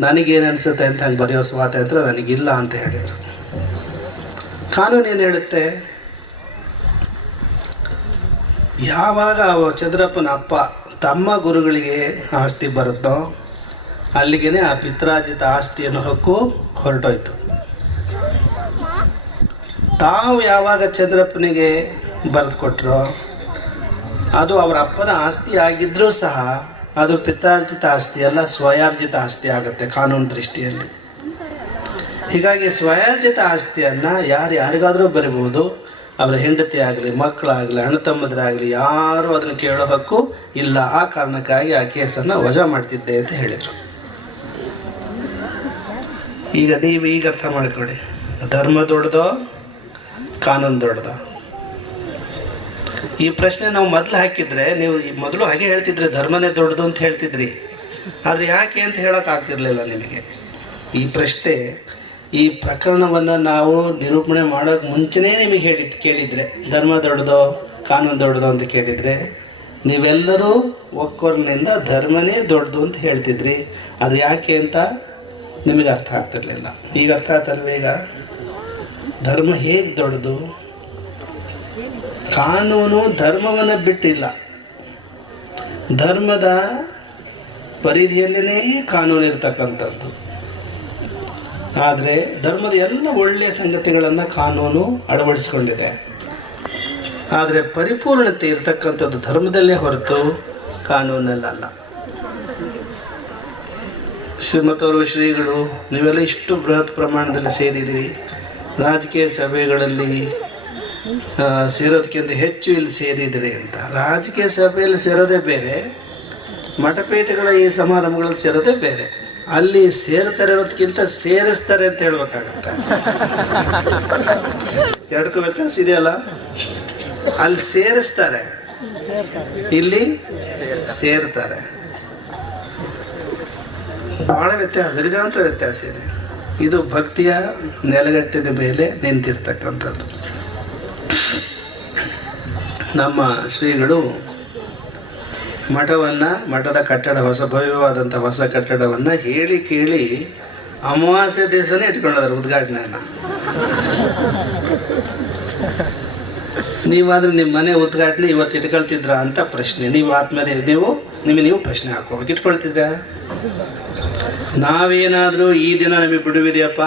ನನಗೇನು ಅನಿಸುತ್ತೆ ಅಂತ ಹಂಗೆ ಬರೆಯೋ ಸ್ವಾತಂತ್ರ್ಯ ನನಗಿಲ್ಲ ಅಂತ ಹೇಳಿದರು. ಕಾನೂನು ಏನು ಹೇಳುತ್ತೆ? ಯಾವಾಗ ಚಂದ್ರಪ್ಪನ ಅಪ್ಪ ತಮ್ಮ ಗುರುಗಳಿಗೆ ಆಸ್ತಿ ಬರುತ್ತೋ ಅಲ್ಲಿಗೆ ಆ ಪಿತ್ರಾರ್ಜಿತ ಆಸ್ತಿ ಅನ್ನೋ ಹಕ್ಕು ಹೊರಟೋಯ್ತು. ತಾವು ಯಾವಾಗ ಚಂದ್ರಪ್ಪನಿಗೆ ಬರೆದು ಕೊಟ್ಟರೋ ಅದು ಅವರ ಅಪ್ಪನ ಆಸ್ತಿ ಆಗಿದ್ರೂ ಸಹ ಅದು ಪಿತ್ರಾರ್ಜಿತ ಆಸ್ತಿ ಅಲ್ಲ, ಸ್ವಯಾರ್ಜಿತ ಆಸ್ತಿ ಆಗುತ್ತೆ ಕಾನೂನು ದೃಷ್ಟಿಯಲ್ಲಿ. ಹೀಗಾಗಿ ಸ್ವಯಾರ್ಜಿತ ಆಸ್ತಿಯನ್ನು ಯಾರಿಗಾದರೂ ಬರೀಬಹುದು, ಅವರ ಹೆಂಡತಿ ಆಗಲಿ, ಮಕ್ಕಳಾಗಲಿ, ಅಣ್ಣ ತಮ್ಮದರಾಗಲಿ ಯಾರೂ ಅದನ್ನು ಕೇಳೋ ಹಕ್ಕು ಇಲ್ಲ. ಆ ಕಾರಣಕ್ಕಾಗಿ ಆ ಕೇಸನ್ನು ವಜಾ ಮಾಡ್ತಿದ್ದೆ ಅಂತ ಹೇಳಿದರು. ಈಗ ಅರ್ಥ ಮಾಡ್ಕೊಳ್ಳಿ, ಧರ್ಮ ದೊಡ್ಡದೋ ಕಾನೂನು ದೊಡ್ಡದೋ? ಈ ಪ್ರಶ್ನೆ ನಾವು ಮೊದಲು ಹಾಕಿದ್ರೆ, ನೀವು ಮೊದಲು ಹಾಗೆ ಹೇಳ್ತಿದ್ರಿ, ಧರ್ಮನೇ ದೊಡ್ಡದು ಅಂತ ಹೇಳ್ತಿದ್ರಿ. ಆದರೆ ಯಾಕೆ ಅಂತ ಹೇಳೋಕ್ಕಾಗ್ತಿರ್ಲಿಲ್ಲ ನಿಮಗೆ. ಈ ಪ್ರಶ್ನೆ, ಈ ಪ್ರಕರಣವನ್ನು ನಾವು ನಿರೂಪಣೆ ಮಾಡೋಕ್ಕೆ ಮುಂಚೆನೇ ನಿಮಗೆ ಕೇಳಿದರೆ, ಧರ್ಮ ದೊಡ್ಡದೋ ಕಾನೂನು ದೊಡ್ಡದೋ ಅಂತ ಕೇಳಿದರೆ, ನೀವೆಲ್ಲರೂ ಒಕ್ಕೊರಲಿನಿಂದ ಧರ್ಮನೇ ದೊಡ್ಡದು ಅಂತ ಹೇಳ್ತಿದ್ರಿ. ಅದು ಯಾಕೆ ಅಂತ ನಿಮಗೆ ಅರ್ಥ ಆಗ್ತಿರ್ಲಿಲ್ಲ. ಈಗ ಅರ್ಥ ಆಗ್ತಲ್ವ? ಈಗ ಧರ್ಮ ಹೇಗೆ ದೊಡ್ಡದು? ಕಾನೂನು ಧರ್ಮವನ್ನು ಬಿಟ್ಟಿಲ್ಲ, ಧರ್ಮದ ಪರಿಧಿಯಲ್ಲೇ ಕಾನೂನು ಇರ್ತಕ್ಕಂಥದ್ದು. ಆದರೆ ಧರ್ಮದ ಎಲ್ಲ ಒಳ್ಳೆಯ ಸಂಗತಿಗಳನ್ನು ಕಾನೂನು ಅಳವಡಿಸಿಕೊಂಡಿದೆ. ಆದರೆ ಪರಿಪೂರ್ಣತೆ ಇರ್ತಕ್ಕಂಥದ್ದು ಧರ್ಮದಲ್ಲೇ ಹೊರತು ಕಾನೂನಲ್ಲ. ಶ್ರೀಮತವರು ಶ್ರೀಗಳು ನೀವೆಲ್ಲ ಇಷ್ಟು ಬೃಹತ್ ಪ್ರಮಾಣದಲ್ಲಿ ಸೇರಿದಿರಿ, ರಾಜಕೀಯ ಸಭೆಗಳಲ್ಲಿ ಸೇರೋದಕ್ಕಿಂತ ಹೆಚ್ಚು ಇಲ್ಲಿ ಸೇರಿದಿರಿ ಅಂತ. ರಾಜಕೀಯ ಸಭೆಯಲ್ಲಿ ಸೇರೋದೇ ಬೇರೆ, ಮಠಪೀಠಗಳ ಈ ಸಮಾರಂಭಗಳಲ್ಲಿ ಸೇರೋದೇ ಬೇರೆ. ಅಲ್ಲಿ ಸೇರ್ತಾರೆ ಅನ್ನೋದಕ್ಕಿಂತ ಸೇರಿಸ್ತಾರೆ ಅಂತ ಹೇಳ್ಬೇಕಾಗತ್ತೆ. ಎರಡಕ್ಕೂ ವ್ಯತ್ಯಾಸ ಇದೆಯಲ್ಲ. ಅಲ್ಲಿ ಸೇರಿಸ್ತಾರೆ, ಇಲ್ಲಿ ಸೇರ್ತಾರೆ. ಬಹಳ ವ್ಯತ್ಯಾಸ, ಗಡಿಜಾಂತರ ವ್ಯತ್ಯಾಸ ಇದೆ. ಇದು ಭಕ್ತಿಯ ನೆಲೆಗಟ್ಟಿನ ಮೇಲೆ ನಿಂತಿರ್ತಕ್ಕಂಥದ್ದು. ನಮ್ಮ ಶ್ರೀಗಳು ಮಠದ ಕಟ್ಟಡ, ಹೊಸ ಭವ್ಯವಾದಂಥ ಹೊಸ ಕಟ್ಟಡವನ್ನು ಹೇಳಿ ಕೇಳಿ ಅಮಾವಾಸ್ಯೆ ದಿವಸನೇ ಇಟ್ಕೊಂಡಿದ್ದಾರೆ ಉದ್ಘಾಟನೆಯನ್ನ. ನೀವಾದ್ರೆ ನಿಮ್ಮ ಮನೆ ಉದ್ಘಾಟನೆ ಇವತ್ತು ಇಟ್ಕೊಳ್ತಿದ್ರ ಅಂತ ಪ್ರಶ್ನೆ. ನೀವು ಆದ್ಮೇಲೆ ನೀವು ಪ್ರಶ್ನೆ ಹಾಕೋಬೇಕು. ಇಟ್ಕೊಳ್ತಿದ್ರ? ನಾವೇನಾದ್ರೂ ಈ ದಿನ ನಮಗೆ ಬಿಡುವಿದೆಯಪ್ಪ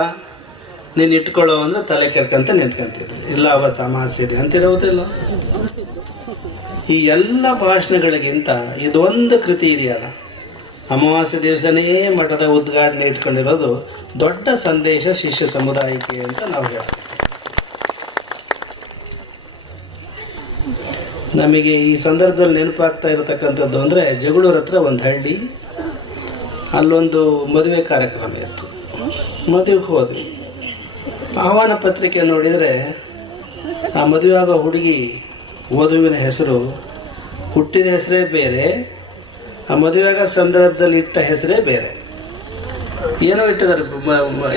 ನೀನು ಇಟ್ಕೊಳ್ಳೋ ಅಂದ್ರೆ ತಲೆ ಕೆರ್ಕಂತ ನಿಂತ್ಕೊಂತಿದ್ರಿ. ಇಲ್ಲ ಅವತ್ತು ಅಮಾವಾಸ್ಯೆ ಇದೆ ಅಂತಿರೋದಿಲ್ಲ. ಈ ಎಲ್ಲ ಭಾಷಣಗಳಿಗಿಂತ ಇದೊಂದು ಕೃತಿ ಇದೆಯಲ್ಲ, ಅಮಾವಾಸ್ಯೆ ದಿವಸನೇ ಮಠದ ಉದ್ಘಾಟನೆ ಇಟ್ಕೊಂಡಿರೋದು ದೊಡ್ಡ ಸಂದೇಶ ಶಿಷ್ಯ ಸಮುದಾಯಕ್ಕೆ ಅಂತ ನಾವು ಹೇಳ್ತೀವಿ. ನಮಗೆ ಈ ಸಂದರ್ಭದಲ್ಲಿ ನೆನಪಾಗ್ತಾ ಇರತಕ್ಕಂಥದ್ದು ಅಂದರೆ, ಜಗಳೂರ ಹತ್ರ ಒಂದು ಹಳ್ಳಿ, ಅಲ್ಲೊಂದು ಮದುವೆ ಕಾರ್ಯಕ್ರಮ ಇತ್ತು. ಮದುವೆಗೆ ಹೋದ್ವಿ. ಆಹ್ವಾನ ಪತ್ರಿಕೆ ನೋಡಿದರೆ ಆ ಮದುವೆ ಆಗೋ ಹುಡುಗಿ ವಧುವಿನ ಹೆಸರು, ಹುಟ್ಟಿದ ಹೆಸರೇ ಬೇರೆ, ಆ ಮದುವೆ ಆಗೋ ಸಂದರ್ಭದಲ್ಲಿ ಇಟ್ಟ ಹೆಸರೇ ಬೇರೆ. ಏನೋ ಇಟ್ಟಿದ್ದಾರೆ,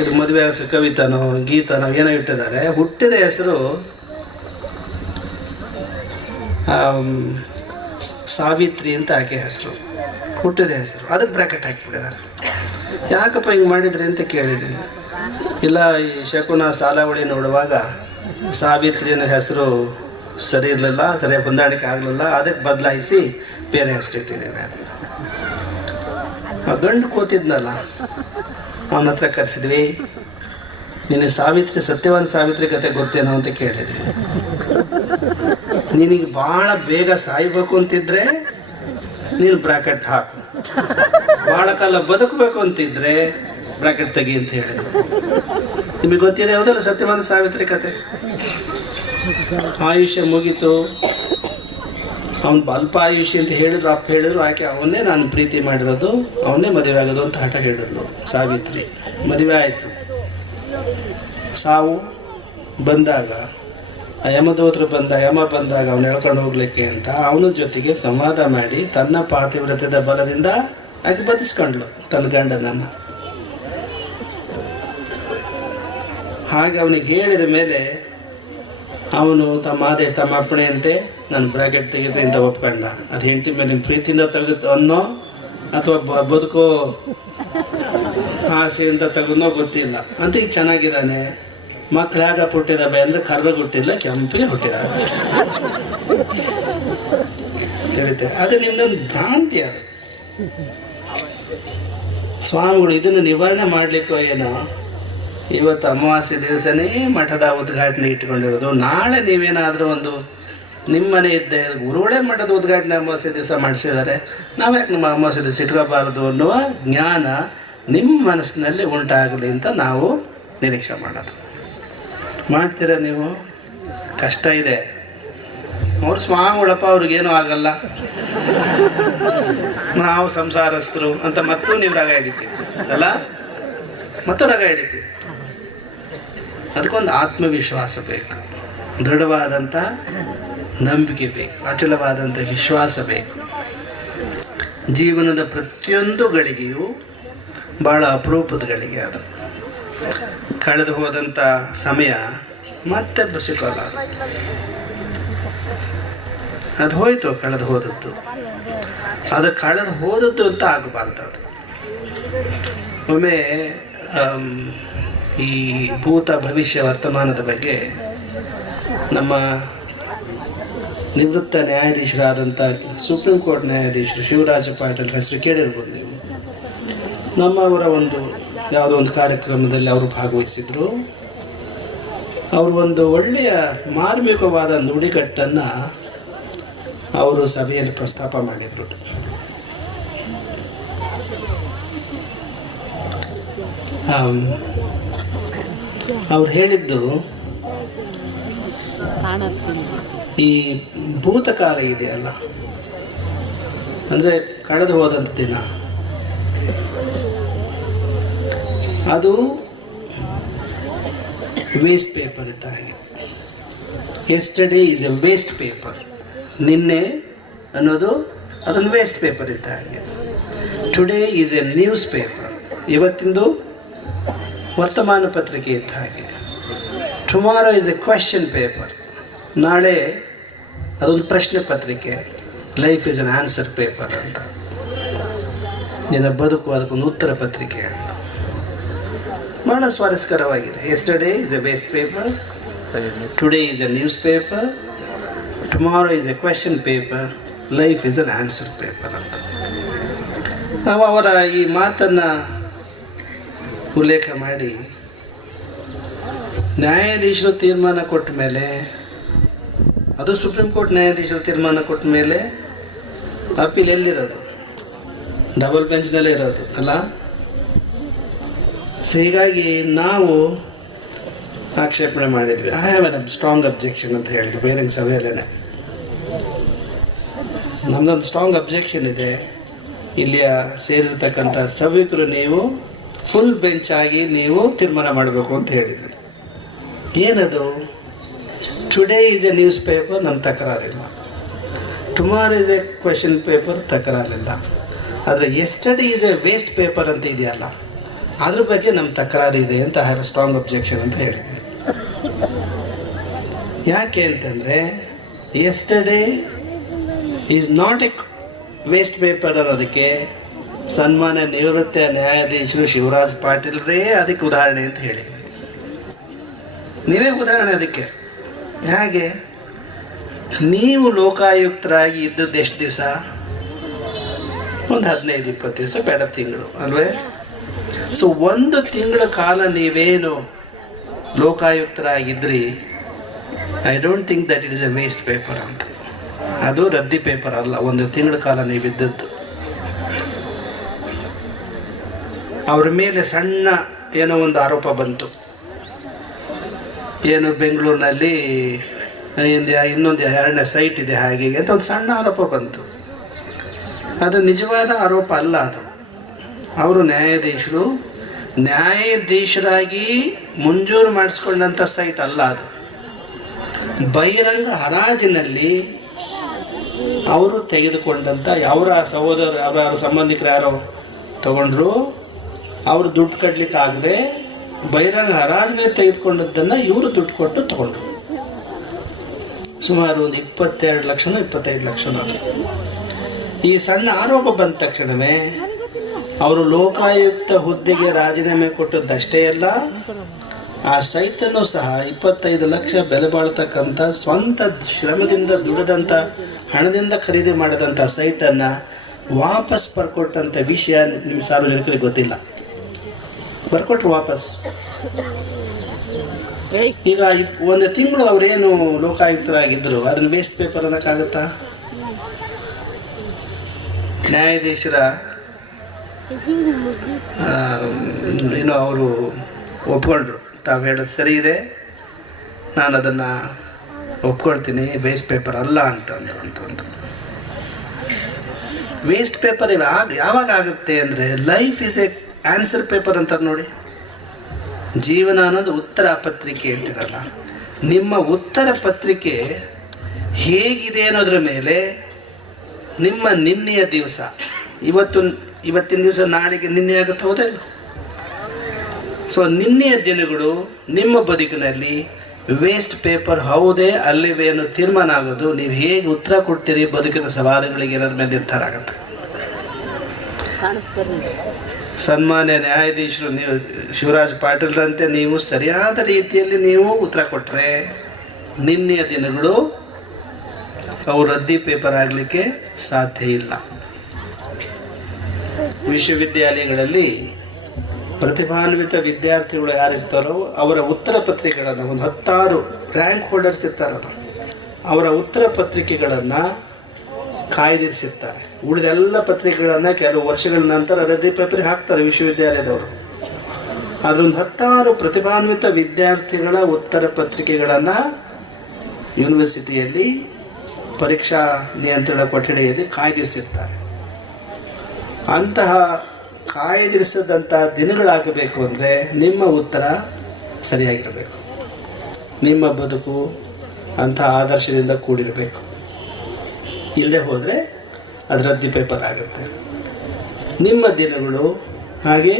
ಇದು ಮದುವೆ ಆಗೋ ಕವಿತಾನೋ ಗೀತಾನೋ ಏನೋ ಇಟ್ಟಿದ್ದಾರೆ. ಹುಟ್ಟಿದ ಹೆಸರು ಸಾವಿತ್ರಿ ಅಂತ ಆಕೆ ಹೆಸರು, ಹುಟ್ಟಿದ ಹೆಸರು. ಅದಕ್ಕೆ ಬ್ರ್ಯಾಕೆಟ್ ಹಾಕಿಬಿಟ್ಟಿದ್ದಾರೆ. ಯಾಕಪ್ಪ ಹಿಂಗೆ ಮಾಡಿದ್ರಿ ಅಂತ ಕೇಳಿದ್ದೀನಿ. ಇಲ್ಲ, ಈ ಶಕುನ ಸಾಲಾವಳಿ ನೋಡುವಾಗ ಸಾವಿತ್ರಿನ ಹೆಸರು ಸರಿ ಇರಲಿಲ್ಲ, ಸರಿಯಾಗಿ ಹೊಂದಾಣಿಕೆ ಆಗಲಿಲ್ಲ, ಅದಕ್ಕೆ ಬದಲಾಯಿಸಿ ಬೇರೆ ಹೆಸರು ಇಟ್ಟಿದ್ದೇವೆ. ಆ ಗಂಡು ಕೂತಿದ್ನಲ್ಲ, ಅವನ ಹತ್ರ ಕರೆಸಿದ್ವಿ. ನಿನಗೆ ಸಾವಿತ್ರಿ, ಸತ್ಯವಾನ್ ಸಾವಿತ್ರಿ ಕತೆ ಗೊತ್ತೇನೋ ಅಂತ ಕೇಳಿದ್ವಿ. ನಿನಗೆ ಭಾಳ ಬೇಗ ಸಾಯ್ಬೇಕು ಅಂತಿದ್ರೆ ನೀನು ಬ್ರಾಕೆಟ್ ಹಾಕು, ಭಾಳ ಕಾಲ ಬದುಕಬೇಕು ಅಂತಿದ್ರೆ ಬ್ರಾಕೆಟ್ ತೆಗಿ ಅಂತ ಹೇಳಿದ್ರು. ನಿಮಗೆ ಗೊತ್ತಿದೆ ಹೌದಲ್ಲ ಸತ್ಯವಾನ್ ಸಾವಿತ್ರಿ ಕತೆ? ಆಯುಷ್ಯ ಮುಗೀತು, ಅವನು ಅಲ್ಪ ಆಯುಷ್ಯ ಅಂತ ಹೇಳಿದ್ರು. ಅಪ್ಪ ಹೇಳಿದ್ರು, ಆಕೆ ಅವನ್ನೇ ನಾನು ಪ್ರೀತಿ ಮಾಡಿರೋದು, ಅವನ್ನೇ ಮದುವೆ ಆಗೋದು ಅಂತ ಹಠ ಹೇಳಿದ್ಲು ಸಾವಿತ್ರಿ. ಮದುವೆ ಆಯಿತು. ಸಾವು ಬಂದಾಗ, ಯಮ ಬಂದಾಗ ಅವನು ಹೇಳ್ಕೊಂಡು ಹೋಗ್ಲಿಕ್ಕೆ ಅಂತ ಅವನ ಜೊತೆಗೆ ಸಂವಾದ ಮಾಡಿ ತನ್ನ ಪಾತಿವ್ರತ್ಯದ ಬಲದಿಂದ ಆಕೆ ಬದುಸ್ಕೊಂಡ್ಲು ತನ್ನ ಗಂಡನನ್ನ. ಹಾಗೆ ಅವನಿಗೆ ಹೇಳಿದ ಮೇಲೆ ಅವನು ತಮ್ಮ ಆದೇಶ, ತಮ್ಮ ಅಪ್ಪಣೆಯಂತೆ ನಾನು ಬ್ರಾಕೆಟ್ ತೆಗೆದು ಅಂತ ಒಪ್ಕೊಂಡ. ಅದು ಹೆಂಡತಿ ಮೇಲೆ ಪ್ರೀತಿಯಿಂದ ತೆಗೆದು ಅನ್ನೋ ಅಥವಾ ಬದುಕೋ ಆಸೆಯಿಂದ ತೆಗೆದನೋ ಗೊತ್ತಿಲ್ಲ. ಅಂತ ಈಗ ಚೆನ್ನಾಗಿದ್ದಾನೆ. ಮಕ್ಕಳು ಯಾಗ ಹುಟ್ಟಿದಾವೆ ಅಂದ್ರೆ ಕರ್ರಗೆ ಹುಟ್ಟಿಲ್ಲ, ಕೆಂಪಿಗೆ ಹುಟ್ಟಿದಾವೆ. ತಿಳಿತೆ? ಅದು ನಿಮ್ದೊಂದು ಭ್ರಾಂತಿ. ಅದು ಸ್ವಾಮಿಗಳು ಇದನ್ನು ನಿವಾರಣೆ ಮಾಡ್ಲಿಕ್ಕೋ ಏನೋ. ಇವತ್ತು ಅಮಾವಾಸ್ಯೆ ದಿವಸನೇ ಮಠದ ಉದ್ಘಾಟನೆ ಇಟ್ಕೊಂಡಿರೋದು. ನಾಳೆ ನೀವೇನಾದರೂ ಒಂದು ನಿಮ್ಮ ಮನೆ ಇದ್ದೆ ಗುರುಗಳೇ ಮಠದ ಉದ್ಘಾಟನೆ ಅಮಾವಾಸ್ಯೆ ದಿವಸ ಮಾಡಿಸಿದ್ದಾರೆ, ನಾವ್ಯಾಕೆ ನಮ್ಮ ಅಮಾವಾಸ್ಯೆ ದಿವಸ ಇಟ್ಕೋಬಾರದು ಅನ್ನುವ ಜ್ಞಾನ ನಿಮ್ಮ ಮನಸ್ಸಿನಲ್ಲಿ ಉಂಟಾಗಲಿ ಅಂತ ನಾವು ನಿರೀಕ್ಷೆ ಮಾಡೋದು. ಮಾಡ್ತೀರ ನೀವು? ಕಷ್ಟ ಇದೆ. ಅವ್ರು ಸ್ವಾಮಿಗಳಪ್ಪ, ಅವ್ರಿಗೇನೂ ಆಗಲ್ಲ, ನಾವು ಸಂಸಾರಸ್ಥರು ಅಂತ ಮತ್ತೂ ನೀವು ರಾಗ ಹಿಡಿತೀವಿ ಅಲ್ಲ, ಮತ್ತು ರಾಗ ಹಿಡಿತೀವಿ. ಅದಕ್ಕೊಂದು ಆತ್ಮವಿಶ್ವಾಸ ಬೇಕು, ದೃಢವಾದಂಥ ನಂಬಿಕೆ ಬೇಕು, ಅಚಲವಾದಂಥ ವಿಶ್ವಾಸ ಬೇಕು. ಜೀವನದ ಪ್ರತಿಯೊಂದು ಗಳಿಗೆಯೂ ಭಾಳ ಅಪರೂಪದ ಗಳಿಗೆ. ಅದು ಕಳೆದು ಹೋದಂಥ ಸಮಯ ಮತ್ತೆ ಸಿಗೋಲ್ಲ. ಅದು ಹೋಯ್ತು, ಕಳೆದು ಹೋದದ್ದು. ಅದು ಕಳೆದು ಹೋದದ್ದು ಅಂತ ಆಗಬಾರ್ದು. ಅದು ಒಮ್ಮೆ ಈ ಭೂತ ಭವಿಷ್ಯ ವರ್ತಮಾನದ ಬಗ್ಗೆ ನಮ್ಮ ನಿವೃತ್ತ ನ್ಯಾಯಾಧೀಶರಾದಂಥ ಸುಪ್ರೀಂ ಕೋರ್ಟ್ ನ್ಯಾಯಾಧೀಶರು ಶಿವರಾಜ ಪಾಟೀಲ್ ಹೆಸರು ಕೇಳಿರ್ಬೋದು ನೀವು. ನಮ್ಮವರ ಯಾವುದೋ ಒಂದು ಕಾರ್ಯಕ್ರಮದಲ್ಲಿ ಅವರು ಭಾಗವಹಿಸಿದ್ರು. ಅವರು ಒಂದು ಒಳ್ಳೆಯ ಮಾರ್ಮಿಕವಾದ ನುಡಿಗಟ್ಟನ್ನು ಅವರು ಸಭೆಯಲ್ಲಿ ಪ್ರಸ್ತಾಪ ಮಾಡಿದರು. ಅವ್ರು ಹೇಳಿದ್ದು, ಈ ಭೂತಕಾಲ ಇದೆಯಲ್ಲ, ಅಂದರೆ ಕಳೆದು ಹೋದಂಥ ದಿನ, ಅದು ವೇಸ್ಟ್ ಪೇಪರ್ ಇದ್ದ ಹಾಗೆ. Yesterday is a waste paper. ನಿನ್ನೆ ಅನ್ನೋದು ಅದೊಂದು ವೇಸ್ಟ್ ಪೇಪರ್ ಇದ್ದ ಹಾಗೆ. Today is a newspaper. ಇವತ್ತಿಂದು ವರ್ತಮಾನ ಪತ್ರಿಕೆ ಇದ್ದ ಹಾಗೆ. Tomorrow is a question paper. ನಾಳೆ ಅದೊಂದು ಪ್ರಶ್ನೆ ಪತ್ರಿಕೆ. Life is an answer paper ಅಂತ. ನಿನ್ನ ಬದುಕು ಅದಕ್ಕೊಂದು ಉತ್ತರ ಪತ್ರಿಕೆ ಅಂತ. ಬಹಳ ಸ್ವಾರಸ್ಯಕರವಾಗಿದೆ. Yesterday is a waste paper, today is a newspaper, tomorrow is a question paper, life is an answer paper ಅಂತ. ನಾವು ಅವರ ಈ ಮಾತನ್ನು ಉಲ್ಲೇಖ ಮಾಡಿ, ನ್ಯಾಯಾಧೀಶರು ತೀರ್ಮಾನ ಕೊಟ್ಟ ಮೇಲೆ, ಅದು ಸುಪ್ರೀಂ ಕೋರ್ಟ್ ನ್ಯಾಯಾಧೀಶರು ತೀರ್ಮಾನ ಕೊಟ್ಟ ಮೇಲೆ ಅಪೀಲ್ ಎಲ್ಲಿರೋದು? ಡಬಲ್ ಬೆಂಚ್ನಲ್ಲೇ ಇರೋದು ಅಲ್ಲ. ಸೊ ಹೀಗಾಗಿ ನಾವು ಆಕ್ಷೇಪಣೆ ಮಾಡಿದ್ವಿ. I have an strong objection ಅಂತ ಹೇಳಿದ್ವಿ ಬೇರೆ ಸಭೆಯಲ್ಲೇನೆ. ನಮ್ದೊಂದು ಸ್ಟ್ರಾಂಗ್ ಅಬ್ಜೆಕ್ಷನ್ ಇದೆ. ಇಲ್ಲಿಯ ಸೇರಿರ್ತಕ್ಕಂಥ ಸಭಿಕರು ನೀವು ಫುಲ್ ಬೆಂಚ್ ಆಗಿ ನೀವು ತೀರ್ಮಾನ ಮಾಡಬೇಕು ಅಂತ ಹೇಳಿದ್ವಿ. ಏನದು? Today is a newspaper, ನಮ್ಮ ತಕರಾರಿಲ್ಲ. Tomorrow is a question paper, ತಕರಾರಿಲ್ಲ. ಆದರೆ yesterday is a waste paper ಅಂತ ಇದೆಯಲ್ಲ, ಅದ್ರ ಬಗ್ಗೆ ನಮ್ಮ ತಕರಾರು ಇದೆ ಅಂತ I have a strong objection ಅಂತ ಹೇಳಿದ್ವಿ. ಯಾಕೆ ಅಂತಂದರೆ yesterday is not a waste paper ಅನ್ನೋದಕ್ಕೆ ಸನ್ಮಾನ್ಯ ನಿವೃತ್ತ ನ್ಯಾಯಾಧೀಶರು ಶಿವರಾಜ್ ಪಾಟೀಲ್ರೇ ಅದಕ್ಕೆ ಉದಾಹರಣೆ ಅಂತ ಹೇಳಿದ್ವಿ. ನೀವೇ ಉದಾಹರಣೆ ಅದಕ್ಕೆ. ಹೇಗೆ? ನೀವು ಲೋಕಾಯುಕ್ತರಾಗಿ ಇದ್ದದ್ದು ಎಷ್ಟು ದಿವಸ? ಒಂದು 15-20 ದಿವಸ, ಬೇಡ ತಿಂಗಳು ಅಲ್ವೇ? ಸೊ 1 ತಿಂಗಳ ಕಾಲ ನೀವೇನು ಲೋಕಾಯುಕ್ತರಾಗಿದ್ರಿ, I don't think that it is a waste paper ಅಂತ. ಅದು ರದ್ದಿ ಪೇಪರ್ ಅಲ್ಲ. 1 ತಿಂಗಳ ಕಾಲ ನೀವಿದ್ದದ್ದು. ಅವ್ರ ಮೇಲೆ ಸಣ್ಣ ಏನೋ ಒಂದು ಆರೋಪ ಬಂತು. ಏನು ಬೆಂಗಳೂರಿನಲ್ಲಿ ಇನ್ನೊಂದು 2ನೇ ಸೈಟ್ ಇದೆ ಹಾಗೆ ಅಂತ ಒಂದು ಸಣ್ಣ ಆರೋಪ ಬಂತು. ಅದು ನಿಜವಾದ ಆರೋಪ ಅಲ್ಲ. ಅದು ಅವರು ನ್ಯಾಯಾಧೀಶರಾಗಿ ಮಂಜೂರು ಮಾಡಿಸ್ಕೊಂಡಂಥ ಸೈಟ್ ಅಲ್ಲ. ಅದು ಬಹಿರಂಗ ಹರಾಜಿನಲ್ಲಿ ಅವರು ತೆಗೆದುಕೊಂಡಂಥ ಅವರ ಸಹೋದರರು, ಅವರ ಸಂಬಂಧಿಕರು ಯಾರೋ ತಗೊಂಡ್ರು, ಅವರು ದುಡ್ಡು ಕಟ್ಟಲಿಕ್ಕೆ ಆಗದೆ ಬಹಿರಂಗ ಹರಾಜಿನಲ್ಲಿ ತೆಗೆದುಕೊಂಡದ್ದನ್ನು ಇವರು ದುಡ್ಡು ಕೊಟ್ಟು ತಗೊಂಡ್ರು. ಸುಮಾರು ಒಂದು 22 ಲಕ್ಷನೋ 25 ಲಕ್ಷನೋ. ಅದು ಈ ಸಣ್ಣ ಆರೋಪ ಬಂದ ತಕ್ಷಣವೇ ಅವರು ಲೋಕಾಯುಕ್ತ ಹುದ್ದೆಗೆ ರಾಜೀನಾಮೆ ಕೊಟ್ಟದ್ದಷ್ಟೇ ಅಲ್ಲ, ಆ ಸೈಟನ್ನು ಸಹ 25 ಲಕ್ಷ ಬೆಲೆ ಬಾಳ್ತಕ್ಕಂಥ ಸ್ವಂತ ಶ್ರಮದಿಂದ ದುಡಿದಂಥ ಹಣದಿಂದ ಖರೀದಿ ಮಾಡಿದಂಥ ಸೈಟನ್ನು ವಾಪಸ್ ಬರ್ಕೊಟ್ಟಂಥ ವಿಷಯ ನಿಮ್ಮ ಸಾರ್ವಜನಿಕರಿಗೆ ಗೊತ್ತಿಲ್ಲ. ಬರ್ಕೊಟ್ರು ವಾಪಸ್. ಈಗ 1 ತಿಂಗಳು ಅವರೇನು ಲೋಕಾಯುಕ್ತರಾಗಿದ್ರು, ಅದನ್ನ ವೇಸ್ಟ್ ಪೇಪರ್ ಅನ್ನೋಕ್ಕಾಗತ್ತಾ? ನ್ಯಾಯಾಧೀಶರ ಏನೋ ಅವರು ಒಪ್ಕೊಂಡ್ರು, ತಾವು ಹೇಳೋದು ಸರಿ ಇದೆ, ನಾನು ಅದನ್ನು ಒಪ್ಕೊಳ್ತೀನಿ, ವೇಸ್ಟ್ ಪೇಪರ್ ಅಲ್ಲ ಅಂತ. ವೇಸ್ಟ್ ಪೇಪರ್ ಯಾವಾಗ ಆಗುತ್ತೆ ಅಂದರೆ, life is A answer paper ಅಂತಾರೆ ನೋಡಿ. ಜೀವನ ಅನ್ನೋದು ಉತ್ತರ ಪತ್ರಿಕೆ ಅಂತಿರಲ್ಲ. ನಿಮ್ಮ ಉತ್ತರ ಪತ್ರಿಕೆ ಹೇಗಿದೆ ಅನ್ನೋದ್ರ ಮೇಲೆ ನಿಮ್ಮ ನಿನ್ನೆಯ ದಿವಸ, ಇವತ್ತಿನ ದಿವಸ ನಾಳೆಗೆ ನಿನ್ನೆ ಆಗುತ್ತೆ, ಹೌದಲ್ಲ? ಸೊ ನಿನ್ನೆಯ ದಿನಗಳು ನಿಮ್ಮ ಬದುಕಿನಲ್ಲಿ ವೇಸ್ಟ್ ಪೇಪರ್ ಹೌದೇ ಅಲ್ಲಿವೆ ಅನ್ನೋ ತೀರ್ಮಾನ ಆಗೋದು ನೀವು ಹೇಗೆ ಉತ್ತರ ಕೊಡ್ತೀರಿ ಬದುಕಿನ ಸವಾಲುಗಳಿಗೆ ಅನ್ನೋದ್ರ ಮೇಲೆ ನಿರ್ಧಾರ ಆಗುತ್ತೆ. ಸನ್ಮಾನ್ಯ ನ್ಯಾಯಾಧೀಶರು ನೀವು ಶಿವರಾಜ್ ಪಾಟೀಲ್ರಂತೆ ನೀವು ಸರಿಯಾದ ರೀತಿಯಲ್ಲಿ ನೀವು ಉತ್ತರ ಕೊಟ್ಟರೆ ನಿನ್ನೆಯ ದಿನಗಳು ಅವು ರದ್ದಿ ಪೇಪರ್ ಆಗಲಿಕ್ಕೆ ಸಾಧ್ಯ ಇಲ್ಲ. ವಿಶ್ವವಿದ್ಯಾಲಯಗಳಲ್ಲಿ ಪ್ರತಿಭಾನ್ವಿತ ವಿದ್ಯಾರ್ಥಿಗಳು ಯಾರಿರ್ತಾರೋ ಅವರ ಉತ್ತರ ಪತ್ರಿಕೆಗಳನ್ನು, ಒಂದು 10 ರ್ಯಾಂಕ್ ಹೋಲ್ಡರ್ಸ್ ಇರ್ತಾರಲ್ಲ, ಅವರ ಉತ್ತರ ಪತ್ರಿಕೆಗಳನ್ನು ಕಾಯ್ದಿರಿಸಿರ್ತಾರೆ. ಉಳಿದೆಲ್ಲ ಪತ್ರಿಕೆಗಳನ್ನು ಕೆಲವು ವರ್ಷಗಳ ನಂತರ ರದ್ದಿ ಪೇಪರ್ಗೆ ಹಾಕ್ತಾರೆ ವಿಶ್ವವಿದ್ಯಾಲಯದವರು. ಅದರೊಂದು 10 ಪ್ರತಿಭಾನ್ವಿತ ವಿದ್ಯಾರ್ಥಿಗಳ ಉತ್ತರ ಪತ್ರಿಕೆಗಳನ್ನು ಯೂನಿವರ್ಸಿಟಿಯಲ್ಲಿ ಪರೀಕ್ಷಾ ನಿಯಂತ್ರಣ ಕೊಠಡಿಯಲ್ಲಿ ಕಾಯ್ದಿರಿಸಿರ್ತಾರೆ. ಅಂತಹ ಕಾಯ್ದಿರಿಸಿದಂಥ ದಿನಗಳಾಗಬೇಕು ಅಂದರೆ ನಿಮ್ಮ ಉತ್ತರ ಸರಿಯಾಗಿರಬೇಕು. ನಿಮ್ಮ ಬದುಕು ಅಂತಹ ಆದರ್ಶದಿಂದ ಕೂಡಿರಬೇಕು. ಇಲ್ಲದೆ ಹೋದರೆ ಅದು ರದ್ದಿ ಪೇಪರ್ ಆಗುತ್ತೆ. ನಿಮ್ಮ ದಿನಗಳು ಹಾಗೆ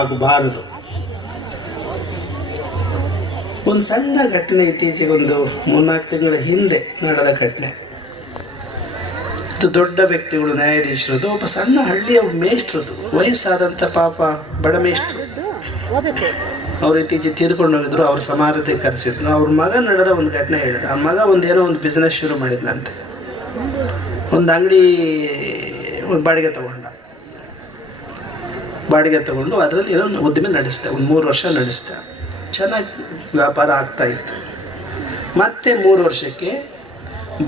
ಆಗಬಾರದು. ಒಂದು ಸಣ್ಣ ಘಟನೆ, ಇತ್ತೀಚೆಗೆ ಒಂದು 3-4 ತಿಂಗಳ ಹಿಂದೆ ನಡೆದ ಘಟನೆ. ಇದು ದೊಡ್ಡ ವ್ಯಕ್ತಿಗಳು, ನ್ಯಾಯಾಧೀಶರದು, ಒಬ್ಬ ಸಣ್ಣ ಹಳ್ಳಿಯ ಮೇಷ್ಟ್ರದು, ವಯಸ್ಸಾದಂಥ ಪಾಪ ಬಡ ಮೇಷ್ಟ್ರು. ಅವ್ರು ಇತ್ತೀಚೆಗೆ ತೀರ್ಕೊಂಡು ಹೋಗಿದ್ರು. ಅವ್ರ ಸಮಾರತೆ ಕರೆಸಿದ್ರು. ಅವ್ರ ಮಗ ನಡೆದ ಒಂದು ಘಟನೆ ಹೇಳಿದ. ಆ ಮಗ ಒಂದೇನೋ ಒಂದು ಬಿಸ್ನೆಸ್ ಶುರು ಮಾಡಿದ್ನಂತೆ. ಒಂದು ಅಂಗಡಿ ಒಂದು ಬಾಡಿಗೆ ತಗೊಂಡು ಅದರಲ್ಲಿ ಏನೋ ಉದ್ದಿಮೆ ನಡೆಸ್ದೆ. ಒಂದು 3 ವರ್ಷ ನಡೆಸ್ದೆ. ಚೆನ್ನಾಗಿ ವ್ಯಾಪಾರ ಆಗ್ತಾ ಇತ್ತು. ಮತ್ತೆ 3 ವರ್ಷಕ್ಕೆ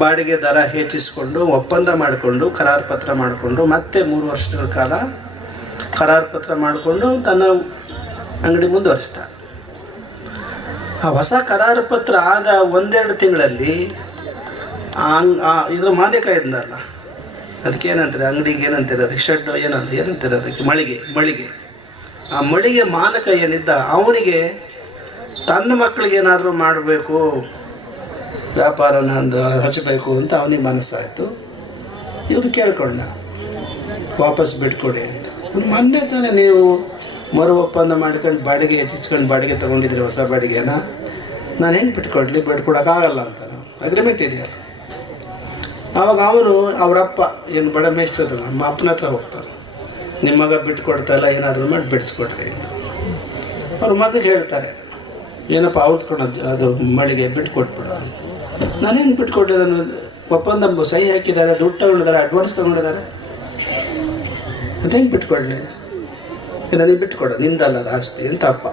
ಬಾಡಿಗೆ ದರ ಹೆಚ್ಚಿಸ್ಕೊಂಡು ಒಪ್ಪಂದ ಮಾಡಿಕೊಂಡು ಕರಾರು ಪತ್ರ ಮಾಡಿಕೊಂಡು ಮತ್ತೆ 3 ವರ್ಷಗಳ ಕಾಲ ಕರಾರು ಪತ್ರ ಮಾಡಿಕೊಂಡು ತನ್ನ ಅಂಗಡಿ ಮುಂದುವರಿಸ್ದ. ಆ ಹೊಸ ಕರಾರು ಪತ್ರ ಆಗ 1-2 ತಿಂಗಳಲ್ಲಿ ಇದ್ರ ಮಾಲೀಕ ಇದ್ನಲ್ಲ, ಅದಕ್ಕೆ ಏನಂತಾರೆ, ಅಂಗಡಿಗೆ ಏನಂತಾರೆ, ಅದಕ್ಕೆ ಶೆಡ್ ಏನಂತಾರೆ ಅದಕ್ಕೆ ಮಳಿಗೆ. ಆ ಮಳಿಗೆ ಮಾಲಕ ಏನಿದ್ದ ಅವನಿಗೆ ತನ್ನ ಮಕ್ಕಳಿಗೆ ಏನಾದರೂ ಮಾಡಬೇಕು, ವ್ಯಾಪಾರ ಹಚ್ಚಬೇಕು ಅಂತ ಅವನಿಗೆ ಮನಸ್ಸಾಯಿತು. ಇವ್ರು ಕೇಳ್ಕೊಂಡ, ವಾಪಸ್ ಬಿಟ್ಕೊಡಿ ಅಂತ. ಮೊನ್ನೆ ತಾನೇ ನೀವು ಮರು ಒಪ್ಪಂದ ಮಾಡ್ಕೊಂಡು ಬಾಡಿಗೆ ಹೆಚ್ಚಿಸ್ಕೊಂಡು ಬಾಡಿಗೆ ತೊಗೊಂಡಿದ್ರಿ, ಹೊಸ ಬಾಡಿಗೆನ. ನಾನು ಹೆಂಗೆ ಬಿಟ್ಕೊಡೋಕ್ಕಾಗಲ್ಲ ಅಂತ ಅಗ್ರಿಮೆಂಟ್ ಇದೆಯಲ್ಲ. ಆವಾಗ ಅವನು ಅವರಪ್ಪ ಏನು ಬಡ ಮೇಷ್ಟ್ರದಲ್ಲ, ನಮ್ಮ ಅಪ್ಪನ ಹತ್ರ ಹೋಗ್ತಾರೆ. ನಿಮ್ಮ ಮಗ ಬಿಟ್ಕೊಡ್ತಾಯಿಲ್ಲ, ಏನಾದರೂ ಮಾಡಿ ಬಿಡಿಸ್ಕೊಡ್ರಿ ಅಂತ. ಅವ್ರ ಮಗ ಹೇಳ್ತಾರೆ, ಏನಪ್ಪ ಔಸ್ಕೊಡೋದು ಅದು ಮಳಿಗೆ ಬಿಟ್ಕೊಟ್ಬಿಡು. ನಾನು ಹೆಂಗೆ ಬಿಟ್ಕೊಟ್ಟಿದ್ದಾನು, ಒಪ್ಪಂದ ಸಹಿ ಹಾಕಿದ್ದಾರೆ, ದುಡ್ಡು ತಗೊಂಡಿದ್ದಾರೆ, ಅಡ್ವಾನ್ಸ್ ತೊಗೊಂಡಿದ್ದಾರೆ, ಅದು ಹೆಂಗೆ ಬಿಟ್ಕೊಡ್ಲಿ, ಏನಾದರೂ ಬಿಟ್ಕೊಡ, ನಿಂದಲ್ಲ ಅದು ಆಸ್ತಿ ಅಂತ ಅಪ್ಪ.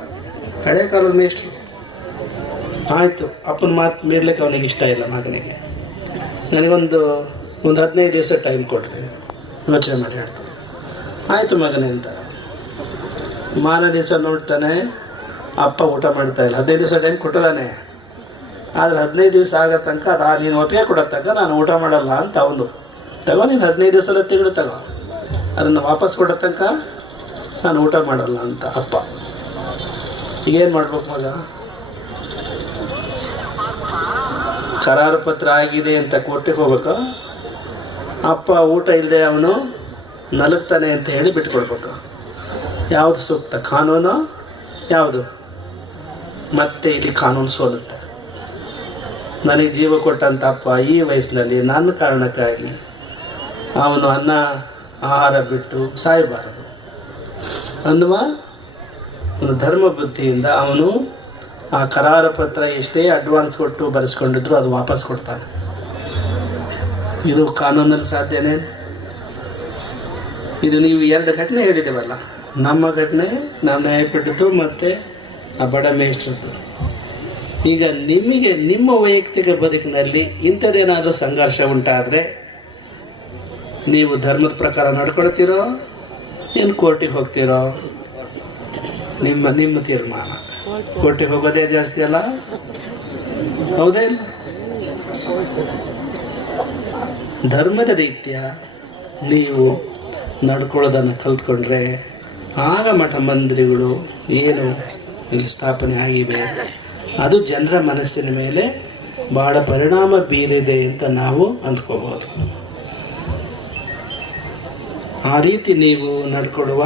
ಹಳೆ ಕಾಲದ ಮೇಷ್ಟ್ರು. ಆಯಿತು, ಅಪ್ಪನ ಮಾತು ಮೀರ್ಲಿಕ್ಕೆ ಅವನಿಗೆ ಇಷ್ಟ ಇಲ್ಲ ಮಗನಿಗೆ. ನನಗೊಂದು 15 ದಿವಸ ಟೈಮ್ ಕೊಡ್ರಿ, ಯೋಚನೆ ಮಾಡಿ ಹೇಳ್ತಾರೆ. ಆಯಿತು ಮಗನೇ ಅಂತ. ಮಾರನೇ ದಿವಸ ನೋಡ್ತಾನೆ ಅಪ್ಪ ಊಟ ಮಾಡ್ತಾ ಇಲ್ಲ. 15 ದಿವಸ ಟೈಮ್ ಕೊಟ್ಟಿದ್ದಾನೆ. ಆದರೆ 15 ದಿವಸ ಆಗೋ ತನಕ ನೀನು ಒಪ್ಪಿಗೆ ಕೊಡೋ ತನಕ ನಾನು ಊಟ ಮಾಡಲ್ಲ ಅಂತ ಅವನು. ತಗೋ, ನೀನು 15 ದಿವಸ ತಿಂಗಳು ತಗೋ, ಅದನ್ನು ವಾಪಸ್ ಕೊಡೋ ತನಕ ನಾನು ಊಟ ಮಾಡಲ್ಲ ಅಂತ ಅಪ್ಪ. ಈಗೇನು ಮಾಡ್ಬೇಕು ಮಗ? ಕರಾರು ಪತ್ರ ಆಗಿದೆ ಅಂತ ಕೋರ್ಟಿಗೆ ಹೋಗ್ಬೇಕು. ಅಪ್ಪ ಊಟ ಇಲ್ಲದೆ ಅವನು ನಲಗ್ತಾನೆ ಅಂತ ಹೇಳಿ ಬಿಟ್ಕೊಡ್ಬೇಕು. ಯಾವುದು ಸೂಕ್ತ? ಕಾನೂನು ಯಾವುದು? ಮತ್ತೆ ಇಲ್ಲಿ ಕಾನೂನು ಸೋಲುತ್ತೆ. ನನಗೆ ಜೀವ ಕೊಟ್ಟಂತ ಅಪ್ಪ ಈ ವಯಸ್ಸಿನಲ್ಲಿ ನನ್ನ ಕಾರಣಕ್ಕಾಗಿ ಅವನು ಅನ್ನ ಆಹಾರ ಬಿಟ್ಟು ಸಾಯಬಾರದು ಅನ್ನುವ ಒಂದು ಧರ್ಮ ಬುದ್ಧಿಯಿಂದ ಅವನು ಆ ಕರಾರ ಪತ್ರ ಎಷ್ಟೇ ಅಡ್ವಾನ್ಸ್ ಕೊಟ್ಟು ಬರೆಸ್ಕೊಂಡಿದ್ರು ಅದು ವಾಪಸ್ ಕೊಡ್ತಾನೆ. ಇದು ಕಾನೂನಲ್ಲಿ ಸಾಧ್ಯನೇ? ಇದು ನೀವು 2 ಘಟನೆ ಹೇಳಿದೇವಲ್ಲ, ನಮ್ಮ ಘಟನೆ, ನಮ್ಮ ನ್ಯಾಯಪೀಠದ್ದು ಮತ್ತು ಆ ಬಡ ಮೇಷ್ಟ್ರದ್ದು. ಈಗ ನಿಮಗೆ ನಿಮ್ಮ ವೈಯಕ್ತಿಕ ಬದುಕಿನಲ್ಲಿ ಇಂಥದ್ದೇನಾದರೂ ಸಂಘರ್ಷ ಉಂಟಾದರೆ ನೀವು ಧರ್ಮದ ಪ್ರಕಾರ ನಡ್ಕೊಳ್ತೀರೋ ಏನು ಕೋರ್ಟಿಗೆ ಹೋಗ್ತೀರೋ? ನಿಮ್ಮ ತೀರ್ಮಾನ. ಕೋರ್ಟಿಗೆ ಹೋಗೋದೇ ಜಾಸ್ತಿ ಅಲ್ಲ, ಹೌದೇ ಇಲ್ಲ? ಧರ್ಮದ ರೀತ್ಯ ನೀವು ನಡ್ಕೊಳ್ಳೋದನ್ನು ಕಲ್ತ್ಕೊಂಡ್ರೆ ಆಗ ಮಠ ಮಂದಿರಗಳು ಏನು ಇಲ್ಲಿ ಸ್ಥಾಪನೆ ಆಗಿವೆ ಅದು ಜನರ ಮನಸ್ಸಿನ ಮೇಲೆ ಬಹಳ ಪರಿಣಾಮ ಬೀರಿದೆ ಅಂತ ನಾವು ಅಂದ್ಕೋಬಹುದು. ಆ ರೀತಿ ನೀವು ನಡ್ಕೊಳ್ಳುವ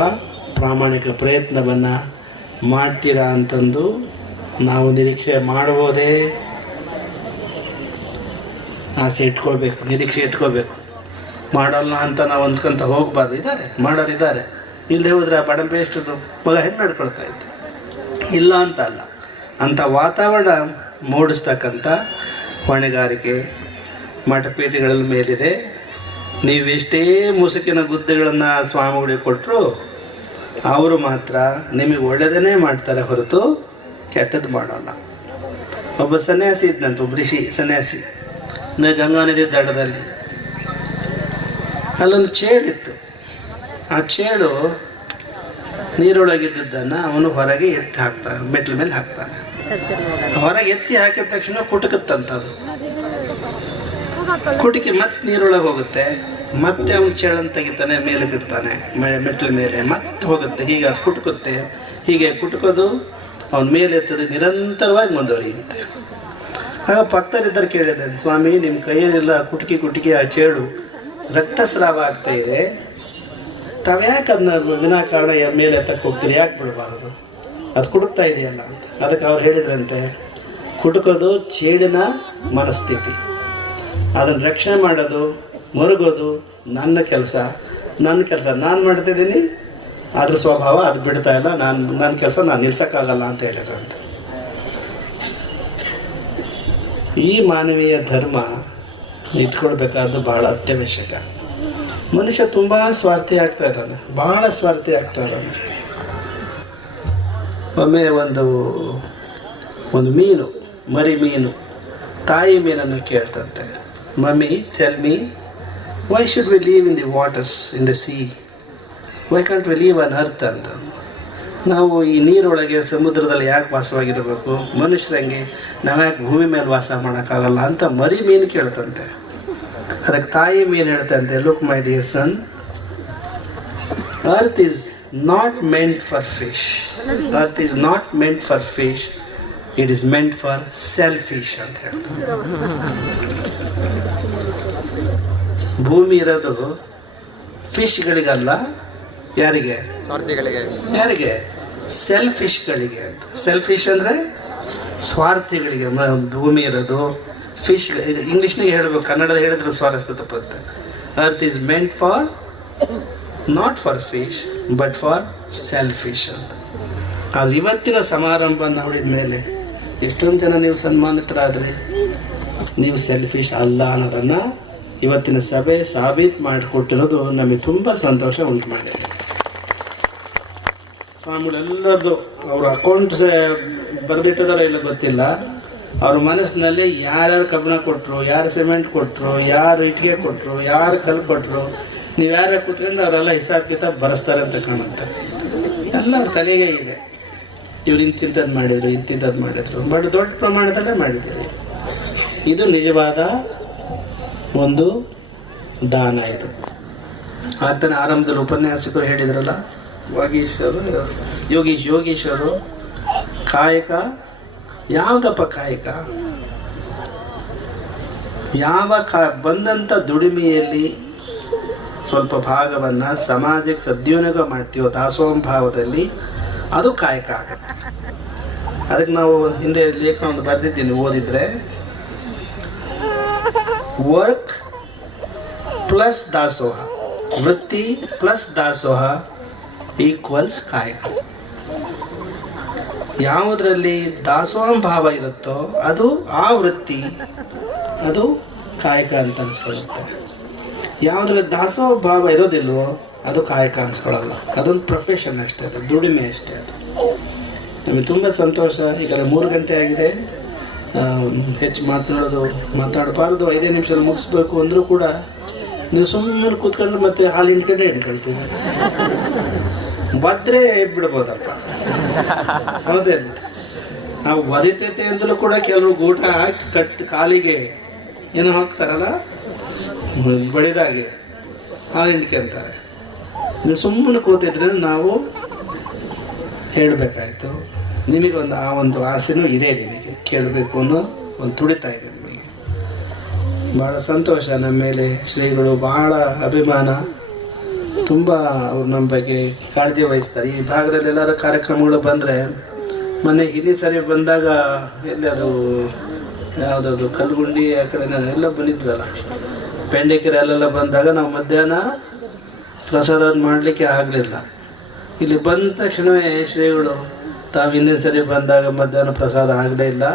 ಪ್ರಾಮಾಣಿಕ ಪ್ರಯತ್ನವನ್ನು ಮಾಡ್ತೀರಾ ಅಂತಂದು ನಾವು ನಿರೀಕ್ಷೆ ಮಾಡ್ಬೋದೇ? ಆಸೆ ಇಟ್ಕೊಳ್ಬೇಕು, ನಿರೀಕ್ಷೆ ಇಟ್ಕೋಬೇಕು. ಮಾಡೋಲ್ಲ ಅಂತ ನಾವು ಅಂದ್ಕೊಂತ ಹೋಗ್ಬಾರ್ದು. ಇದ್ದಾರೆ ಮಾಡೋರಿದ್ದಾರೆ. ಇಲ್ಲದೆ ಹೋದ್ರೆ ಆ ಬಡಂಬೆ ಎಷ್ಟದು ಮಗ ಹೆಂಗೆ ನಡ್ಕೊಳ್ತಾ ಇದ್ದೆ, ಇಲ್ಲ ಅಂತ ಅಲ್ಲ. ಅಂಥ ವಾತಾವರಣ ಮೂಡಿಸ್ತಕ್ಕಂಥ ಹೊಣೆಗಾರಿಕೆ ಮಠಪೀಠಗಳ ಮೇಲಿದೆ. ನೀವೆಷ್ಟೇ ಮುಸುಕಿನ ಗುದ್ದೆಗಳನ್ನು ಸ್ವಾಮಿಗಳಿಗೆ ಕೊಟ್ಟರು ಅವರು ಮಾತ್ರ ನಿಮಗೆ ಒಳ್ಳೆಯದನ್ನೇ ಮಾಡ್ತಾರೆ ಹೊರತು ಕೆಟ್ಟದ್ದು ಮಾಡೋಲ್ಲ. ಒಬ್ಬ ಸನ್ಯಾಸಿ ಇದ್ದಂತೆ, ಒಬ್ಬ ಋಷಿ ಸನ್ಯಾಸಿ, ಗಂಗಾ ನದಿ ದಡದಲ್ಲಿ. ಅಲ್ಲೊಂದು ಚೇಳಿತ್ತು. ಆ ಚೇಳು ನೀರೊಳಗಿದ್ದನ್ನು ಅವನು ಹೊರಗೆ ಎತ್ತಿ ಹಾಕ್ತಾನೆ, ಮೆಟ್ಲ ಮೇಲೆ ಹಾಕ್ತಾನೆ. ಹೊರಗೆ ಎತ್ತಿ ಹಾಕಿದ ತಕ್ಷಣ ಕುಟುಕತ್ತಂತದು. ಕುಟುಕಿ ಮತ್ತೆ ನೀರೊಳಗೆ ಹೋಗುತ್ತೆ. ಮತ್ತೆ ಅವನು ಚೇಳನ್ನು ತೆಗಿತಾನೆ, ಮೇಲೆ ಇಡ್ತಾನೆ ಮೆಟ್ಲ ಮೇಲೆ, ಮತ್ತೆ ಹೋಗುತ್ತೆ. ಹೀಗೆ ಅದು ಕುಟುಕುತ್ತೆ. ಹೀಗೆ ಕುಟುಕೋದು ಅವನ ಮೇಲೆ ಎತ್ತದು ನಿರಂತರವಾಗಿ ಮುಂದುವರಿಯುತ್ತೆ. ಆಗ ಭಕ್ತರಿದ್ದರು ಕೇಳಿದೆ, ಸ್ವಾಮಿ ನಿಮ್ಮ ಕೈಯಲ್ಲೆಲ್ಲ ಕುಟುಕಿ ಆ ಚೇಳು ರಕ್ತಸ್ರಾವ ಆಗ್ತಾ ಇದೆ, ತಾವ್ಯಾಕೆ ಅದನ್ನ ವಿನಾಕಾರಣ ಮೇಲೆ ಎತ್ತಕ್ಕೆ ಹೋಗ್ತೀರಿ, ಯಾಕೆ ಬಿಡಬಾರದು, ಅದು ಕುಟುಕ್ತಾ ಇದೆಯಲ್ಲ ಅಂತ. ಅದಕ್ಕೆ ಅವ್ರು ಹೇಳಿದ್ರಂತೆ, ಕುಟುಕೋದು ಚೇಳಿನ ಮನಸ್ಥಿತಿ, ಅದನ್ನು ರಕ್ಷಣೆ ಮಾಡೋದು ಮರುಗೋದು ನನ್ನ ಕೆಲಸ ನಾನು ಮಾಡ್ತಿದ್ದೀನಿ, ಅದ್ರ ಸ್ವಭಾವ ಅದು ಬಿಡ್ತಾ ಇಲ್ಲ, ನನ್ನ ಕೆಲಸ ನಾನು ನಿಲ್ಸಕ್ಕಾಗಲ್ಲ ಅಂತ ಹೇಳಿದ್ರಂತೆ. ಈ ಮಾನವೀಯ ಧರ್ಮ ಇಟ್ಕೊಳ್ಬೇಕಾದ್ದು ಬಹಳ ಅತ್ಯವಶ್ಯಕ. ಮನುಷ್ಯ ತುಂಬ ಸ್ವಾರ್ಥಿ ಆಗ್ತಾ ಇದ್ದಾನೆ, ಬಹಳ ಸ್ವಾರ್ಥಿ ಆಗ್ತಾ ಇದ್ದಾನೆ. ಒಮ್ಮೆ ಒಂದು ಮೀನು, ಮರಿ ಮೀನು ತಾಯಿ ಮೀನನ್ನು ಕೇಳ್ತಂತೆ, mummy tell me, why should we live in the waters in the sea, why can't we live on earth ಅಂತ. ನಾವು ಈ ನೀರೊಳಗೆ ಸಮುದ್ರದಲ್ಲಿ ಯಾಕೆ ವಾಸವಾಗಿರಬೇಕು, ಮನುಷ್ಯರಂಗೆ ನಾವ್ಯಾಕೆ ಭೂಮಿ ಮೇಲೆ ವಾಸ ಮಾಡೋಕ್ಕಾಗಲ್ಲ ಅಂತ ಮರಿ ಮೀನು ಕೇಳ್ತಂತೆ. ಅದಕ್ಕೆ ತಾಯಿ ಮೀನು ಹೇಳ್ತಂತೆ, look my dear son, earth is not meant for fish, earth is not meant for fish, it is meant for selfish ಅಂತ ಹೇಳ್ತಾರೆ. ಭೂಮಿ ಇರೋದು ಫಿಶ್ಗಳಿಗಲ್ಲ, ಯಾರಿಗೆ? ಸೆಲ್ಫಿಶ್ಗಳಿಗೆ ಅಂತ. ಸೆಲ್ಫಿಶ್ ಅಂದರೆ ಸ್ವಾರ್ಥಿಗಳಿಗೆ ಭೂಮಿ ಇರೋದು. ಫಿಶ್ ಇಂಗ್ಲೀಷ್ನಾಗೆ ಹೇಳಬೇಕು, ಕನ್ನಡದ ಹೇಳಿದ್ರೆ ಸ್ವಾರಸ್ಯ ತಪ್ಪುತ್ತೆ. Earth is meant for not for fish but for selfish ಅಂತ. ಆದ್ರೆ ಇವತ್ತಿನ ಸಮಾರಂಭ ನೋಡಿದ ಮೇಲೆ ಎಷ್ಟೊಂದು ಜನ ನೀವು ಸನ್ಮಾನಿತರಾದ್ರೆ ನೀವು ಸೆಲ್ಫಿಶ್ ಅಲ್ಲ ಅನ್ನೋದನ್ನ ಇವತ್ತಿನ ಸಭೆ ಸಾಬೀತು ಮಾಡಿಕೊಟ್ಟಿರೋದು ನಮಗೆ ತುಂಬ ಸಂತೋಷ ಉಂಟು ಮಾಡಿದೆ. ಸ್ವಾಮಿಗಳೆಲ್ಲರದು ಅವ್ರ ಅಕೌಂಟ್ ಬರೆದಿಟ್ಟಿದಾರೋ ಇಲ್ಲ ಗೊತ್ತಿಲ್ಲ, ಅವ್ರ ಮನಸ್ಸಿನಲ್ಲಿ ಯಾರ್ಯಾರು ಕಬ್ಬಣ ಕೊಟ್ಟರು, ಯಾರು ಸಿಮೆಂಟ್ ಕೊಟ್ಟರು, ಯಾರು ಇಟ್ಟಿಗೆ ಕೊಟ್ಟರು, ಯಾರು ಕಲ್ಲು ಕೊಟ್ಟರು, ನೀವು ಯಾರ್ಯಾರು ಕೂತ್ಕೊಂಡು ಅವರೆಲ್ಲ ಹಿಸಾಬ್ ಕಿತಾಬ್ ಬರೆಸ್ತಾರೆ ಅಂತ ಕಾಣುತ್ತೆ. ಎಲ್ಲ ಅವ್ರ ತಲೆಗೆ ಇದೆ, ಇವ್ರು ಇಂತಿಂಥದ್ದು ಮಾಡಿದ್ರು, ಬಟ್ ದೊಡ್ಡ ಪ್ರಮಾಣದಲ್ಲೇ ಮಾಡಿದ್ದೀವಿ. ಇದು ನಿಜವಾದ ಒಂದು ದಾನ. ಇದು ಆತನ ಆರಂಭದಲ್ಲಿ ಉಪನ್ಯಾಸಕರು ಹೇಳಿದ್ರಲ್ಲ, ಯೋಗೀಶ್ವರು ಕಾಯಕ ಯಾವುದಪ್ಪ ಕಾಯಕ? ಬಂದಂಥ ದುಡಿಮೆಯಲ್ಲಿ ಸ್ವಲ್ಪ ಭಾಗವನ್ನು ಸಮಾಜಕ್ಕೆ ಸದ್ವಿನಿಯೋಗ ಮಾಡ್ತೀವೋ ದಾಸೋಹ ಭಾವದಲ್ಲಿ, ಅದು ಕಾಯಕ ಆಗತ್ತೆ. ಅದಕ್ಕೆ ನಾವು ಹಿಂದೆ ಲೇಖನ ಒಂದು ಬರೆದಿದ್ದೀನಿ, ಓದಿದ್ರೆ ವರ್ಕ್ ಪ್ಲಸ್ ದಾಸೋಹ, ವೃತ್ತಿ ಪ್ಲಸ್ ದಾಸೋಹ ಈಕ್ವಲ್ಸ್ ಕಾಯಕ. ಯಾವುದರಲ್ಲಿ ದಾಸೋಹ ಭಾವ ಇರುತ್ತೋ ಅದು ಆ ವೃತ್ತಿ, ಅದು ಕಾಯಕ ಅಂತ ಅನ್ಸ್ಕೊಳ್ಳುತ್ತೆ. ಯಾವುದ್ರಲ್ಲಿ ದಾಸೋಹ ಭಾವ ಇರೋದಿಲ್ವೋ ಅದು ಕಾಯಕ ಅನ್ಸ್ಕೊಳ್ಳಲ್ಲ, ಅದೊಂದು ಪ್ರೊಫೆಷನ್ ಅಷ್ಟೇ, ಅದು ದುಡಿಮೆ ಅಷ್ಟೇ. ಅದು ನಮಗೆ ತುಂಬ ಸಂತೋಷ. ಈಗ 3 ಗಂಟೆ ಆಗಿದೆ, ಹೆಚ್ಚು ಮಾತಾಡಬಾರ್ದು, 5 ನಿಮಿಷ ಮುಗಿಸ್ಬೇಕು ಅಂದರೂ ಕೂಡ ನೀವು ಸುಮ್ಮನೆ ಕೂತ್ಕೊಂಡು ಮತ್ತೆ ಹಾಲು ಹಿಂಡ್ಕೊಂಡೇ ಹಿಡ್ಕೊಳ್ತೀವಿ. ಬದ್ರೆ ಬಿಡ್ಬೋದಪ್ಪ, ಹೌದಿಲ್ಲ? ನಾವು ಒದಿತೈತೆ ಅಂದಲೂ ಕೂಡ ಕೆಲವರು ಗೂಟ ಹಾಕಿ ಕಾಲಿಗೆ ಏನೋ ಹಾಕ್ತಾರಲ್ಲ, ಬಡಿದಾಗೆ ಹಾಲು ಹಿಂಡ್ಕೊಂತಾರೆ. ನೀವು ಸುಮ್ಮನೆ ಕೂತಿದ್ರೆ ನಾವು ಹೇಳಬೇಕಾಯ್ತು. ನಿಮಗೊಂದು ಆ ಒಂದು ಆಸೆನೂ ಇದೆ, ನಿಮಗೆ ಕೇಳಬೇಕು ಅನ್ನೋ ಒಂದು ತುಡಿತಾ ಇದೆ ನಿಮಗೆ. ಭಾಳ ಸಂತೋಷ. ನಮ್ಮ ಮೇಲೆ ಶ್ರೀಗಳು ಬಹಳ ಅಭಿಮಾನ, ತುಂಬ ಅವ್ರು ನಮ್ಮ ಬಗ್ಗೆ ಕಾಳಜಿ ವಹಿಸ್ತಾರೆ. ಈ ಭಾಗದಲ್ಲಿ ಎಲ್ಲರ ಕಾರ್ಯಕ್ರಮಗಳು ಬಂದರೆ, ಮೊನ್ನೆ ಹಿಂದಿನ ಸರಿ ಬಂದಾಗ ಎಲ್ಲಿ ಅದು ಯಾವುದದು ಕಲ್ಗುಂಡಿ ಆ ಕಡೆ ಎಲ್ಲ ಬಂದಿದ್ವಲ್ಲ, ಪೆಂಡೆಕೆರೆ ಅಲ್ಲೆಲ್ಲ ಬಂದಾಗ ನಾವು ಮಧ್ಯಾಹ್ನ ಪ್ರಸಾದ ಮಾಡಲಿಕ್ಕೆ ಆಗಲಿಲ್ಲ. ಇಲ್ಲಿ ಬಂದ ತಕ್ಷಣವೇ ಶ್ರೀಗಳು ತಾವು ಹಿಂದಿನ ಸರಿ ಬಂದಾಗ ಮಧ್ಯಾಹ್ನ ಪ್ರಸಾದ ಆಗಲೇ ಇಲ್ಲ,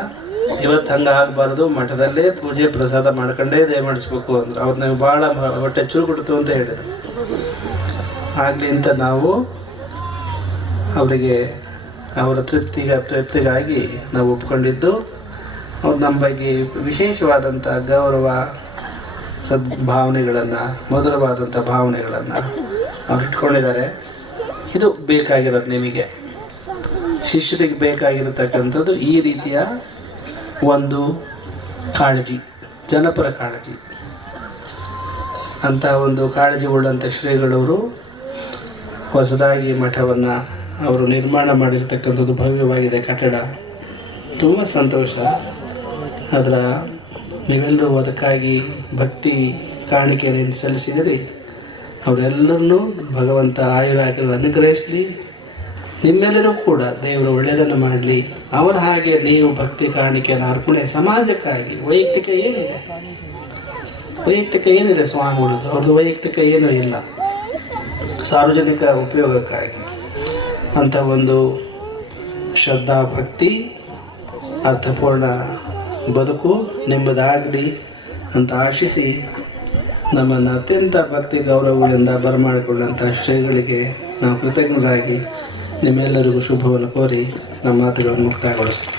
ಇವತ್ತು ಹಂಗೆ ಆಗಬಾರ್ದು, ಮಠದಲ್ಲೇ ಪೂಜೆ ಪ್ರಸಾದ ಮಾಡ್ಕೊಂಡೇ ದಯ ಮಾಡಿಸ್ಬೇಕು ಅಂದರು. ಅವ್ರು ನಾವು ಭಾಳ ಹೊಟ್ಟೆ ಚೂರು ಕೊಡ್ತು ಅಂತ ಹೇಳಿದರು. ಆಗಲಿ ಅಂತ ನಾವು ಅವರಿಗೆ ಅವರ ತೃಪ್ತಿಗಾಗಿ ನಾವು ಒಪ್ಕೊಂಡಿದ್ದು. ಅವ್ರು ನಮ್ಮ ಬಗ್ಗೆ ವಿಶೇಷವಾದಂಥ ಗೌರವ, ಸದ್ಭಾವನೆಗಳನ್ನು, ಮಧುರವಾದಂಥ ಭಾವನೆಗಳನ್ನು ಅವ್ರು ಇಟ್ಕೊಂಡಿದ್ದಾರೆ. ಇದು ಬೇಕಾಗಿರೋದು ನಿಮಗೆ, ಶಿಷ್ಯರಿಗೆ ಬೇಕಾಗಿರತಕ್ಕಂಥದ್ದು ಈ ರೀತಿಯ ಒಂದು ಕಾಳಜಿ, ಜನಪರ ಕಾಳಜಿ. ಅಂತ ಒಂದು ಕಾಳಜಿ ಉಳ್ಳಂಥ ಶ್ರೀಗಳವರು ಹೊಸದಾಗಿ ಮಠವನ್ನು ಅವರು ನಿರ್ಮಾಣ ಮಾಡಿರ್ತಕ್ಕಂಥದ್ದು ಭವ್ಯವಾಗಿದೆ ಕಟ್ಟಡ. ತುಂಬ ಸಂತೋಷ. ಅದರ ನೀವೆಲ್ಲರೂ ಅದಕ್ಕಾಗಿ ಭಕ್ತಿ ಕಾಣಿಕೆಯನ್ನು ಸಲ್ಲಿಸಿದಿರಿ. ಅವರೆಲ್ಲರನ್ನೂ ಭಗವಂತ ಆಯುರಾಗ್ಯವನ್ನು ಅನುಗ್ರಹಿಸಲಿ. ನಿಮ್ಮೆಲ್ಲರೂ ಕೂಡ ದೇವರು ಒಳ್ಳೆಯದನ್ನು ಮಾಡಲಿ. ಅವರ ಹಾಗೆ ನೀವು ಭಕ್ತಿ ಕಾಣಿಕೆಯನ್ನು ಅರ್ಪಣೆ ಸಮಾಜಕ್ಕಾಗಿ, ವೈಯಕ್ತಿಕ ಏನಿದೆ, ವೈಯಕ್ತಿಕ ಏನಿದೆ ಸ್ವಾಮಿಗಳದ್ದು? ಅವ್ರದ್ದು ವೈಯಕ್ತಿಕ ಏನೂ ಇಲ್ಲ, ಸಾರ್ವಜನಿಕ ಉಪಯೋಗಕ್ಕಾಗಿ ಅಂತ ಒಂದು ಶ್ರದ್ಧಾ ಭಕ್ತಿ ಅರ್ಥಪೂರ್ಣ ಬದುಕು ನಿಮ್ಮದಾಗಲಿ ಅಂತ ಆಶಿಸಿ ನಮ್ಮನ್ನು ಅತ್ಯಂತ ಭಕ್ತಿ ಗೌರವಗಳಿಂದ ಬರಮಾಡಿಕೊಂಡಂಥ ಶ್ರೀಗಳಿಗೆ ನಾವು ಕೃತಜ್ಞರಾಗಿ ನಿಮ್ಮೆಲ್ಲರಿಗೂ ಶುಭವನ್ನು ಕೋರಿ ನಮ್ಮ ಮಾತುಗಳನ್ನು ಮುಕ್ತಾಯಗೊಳಿಸ್ತೀವಿ.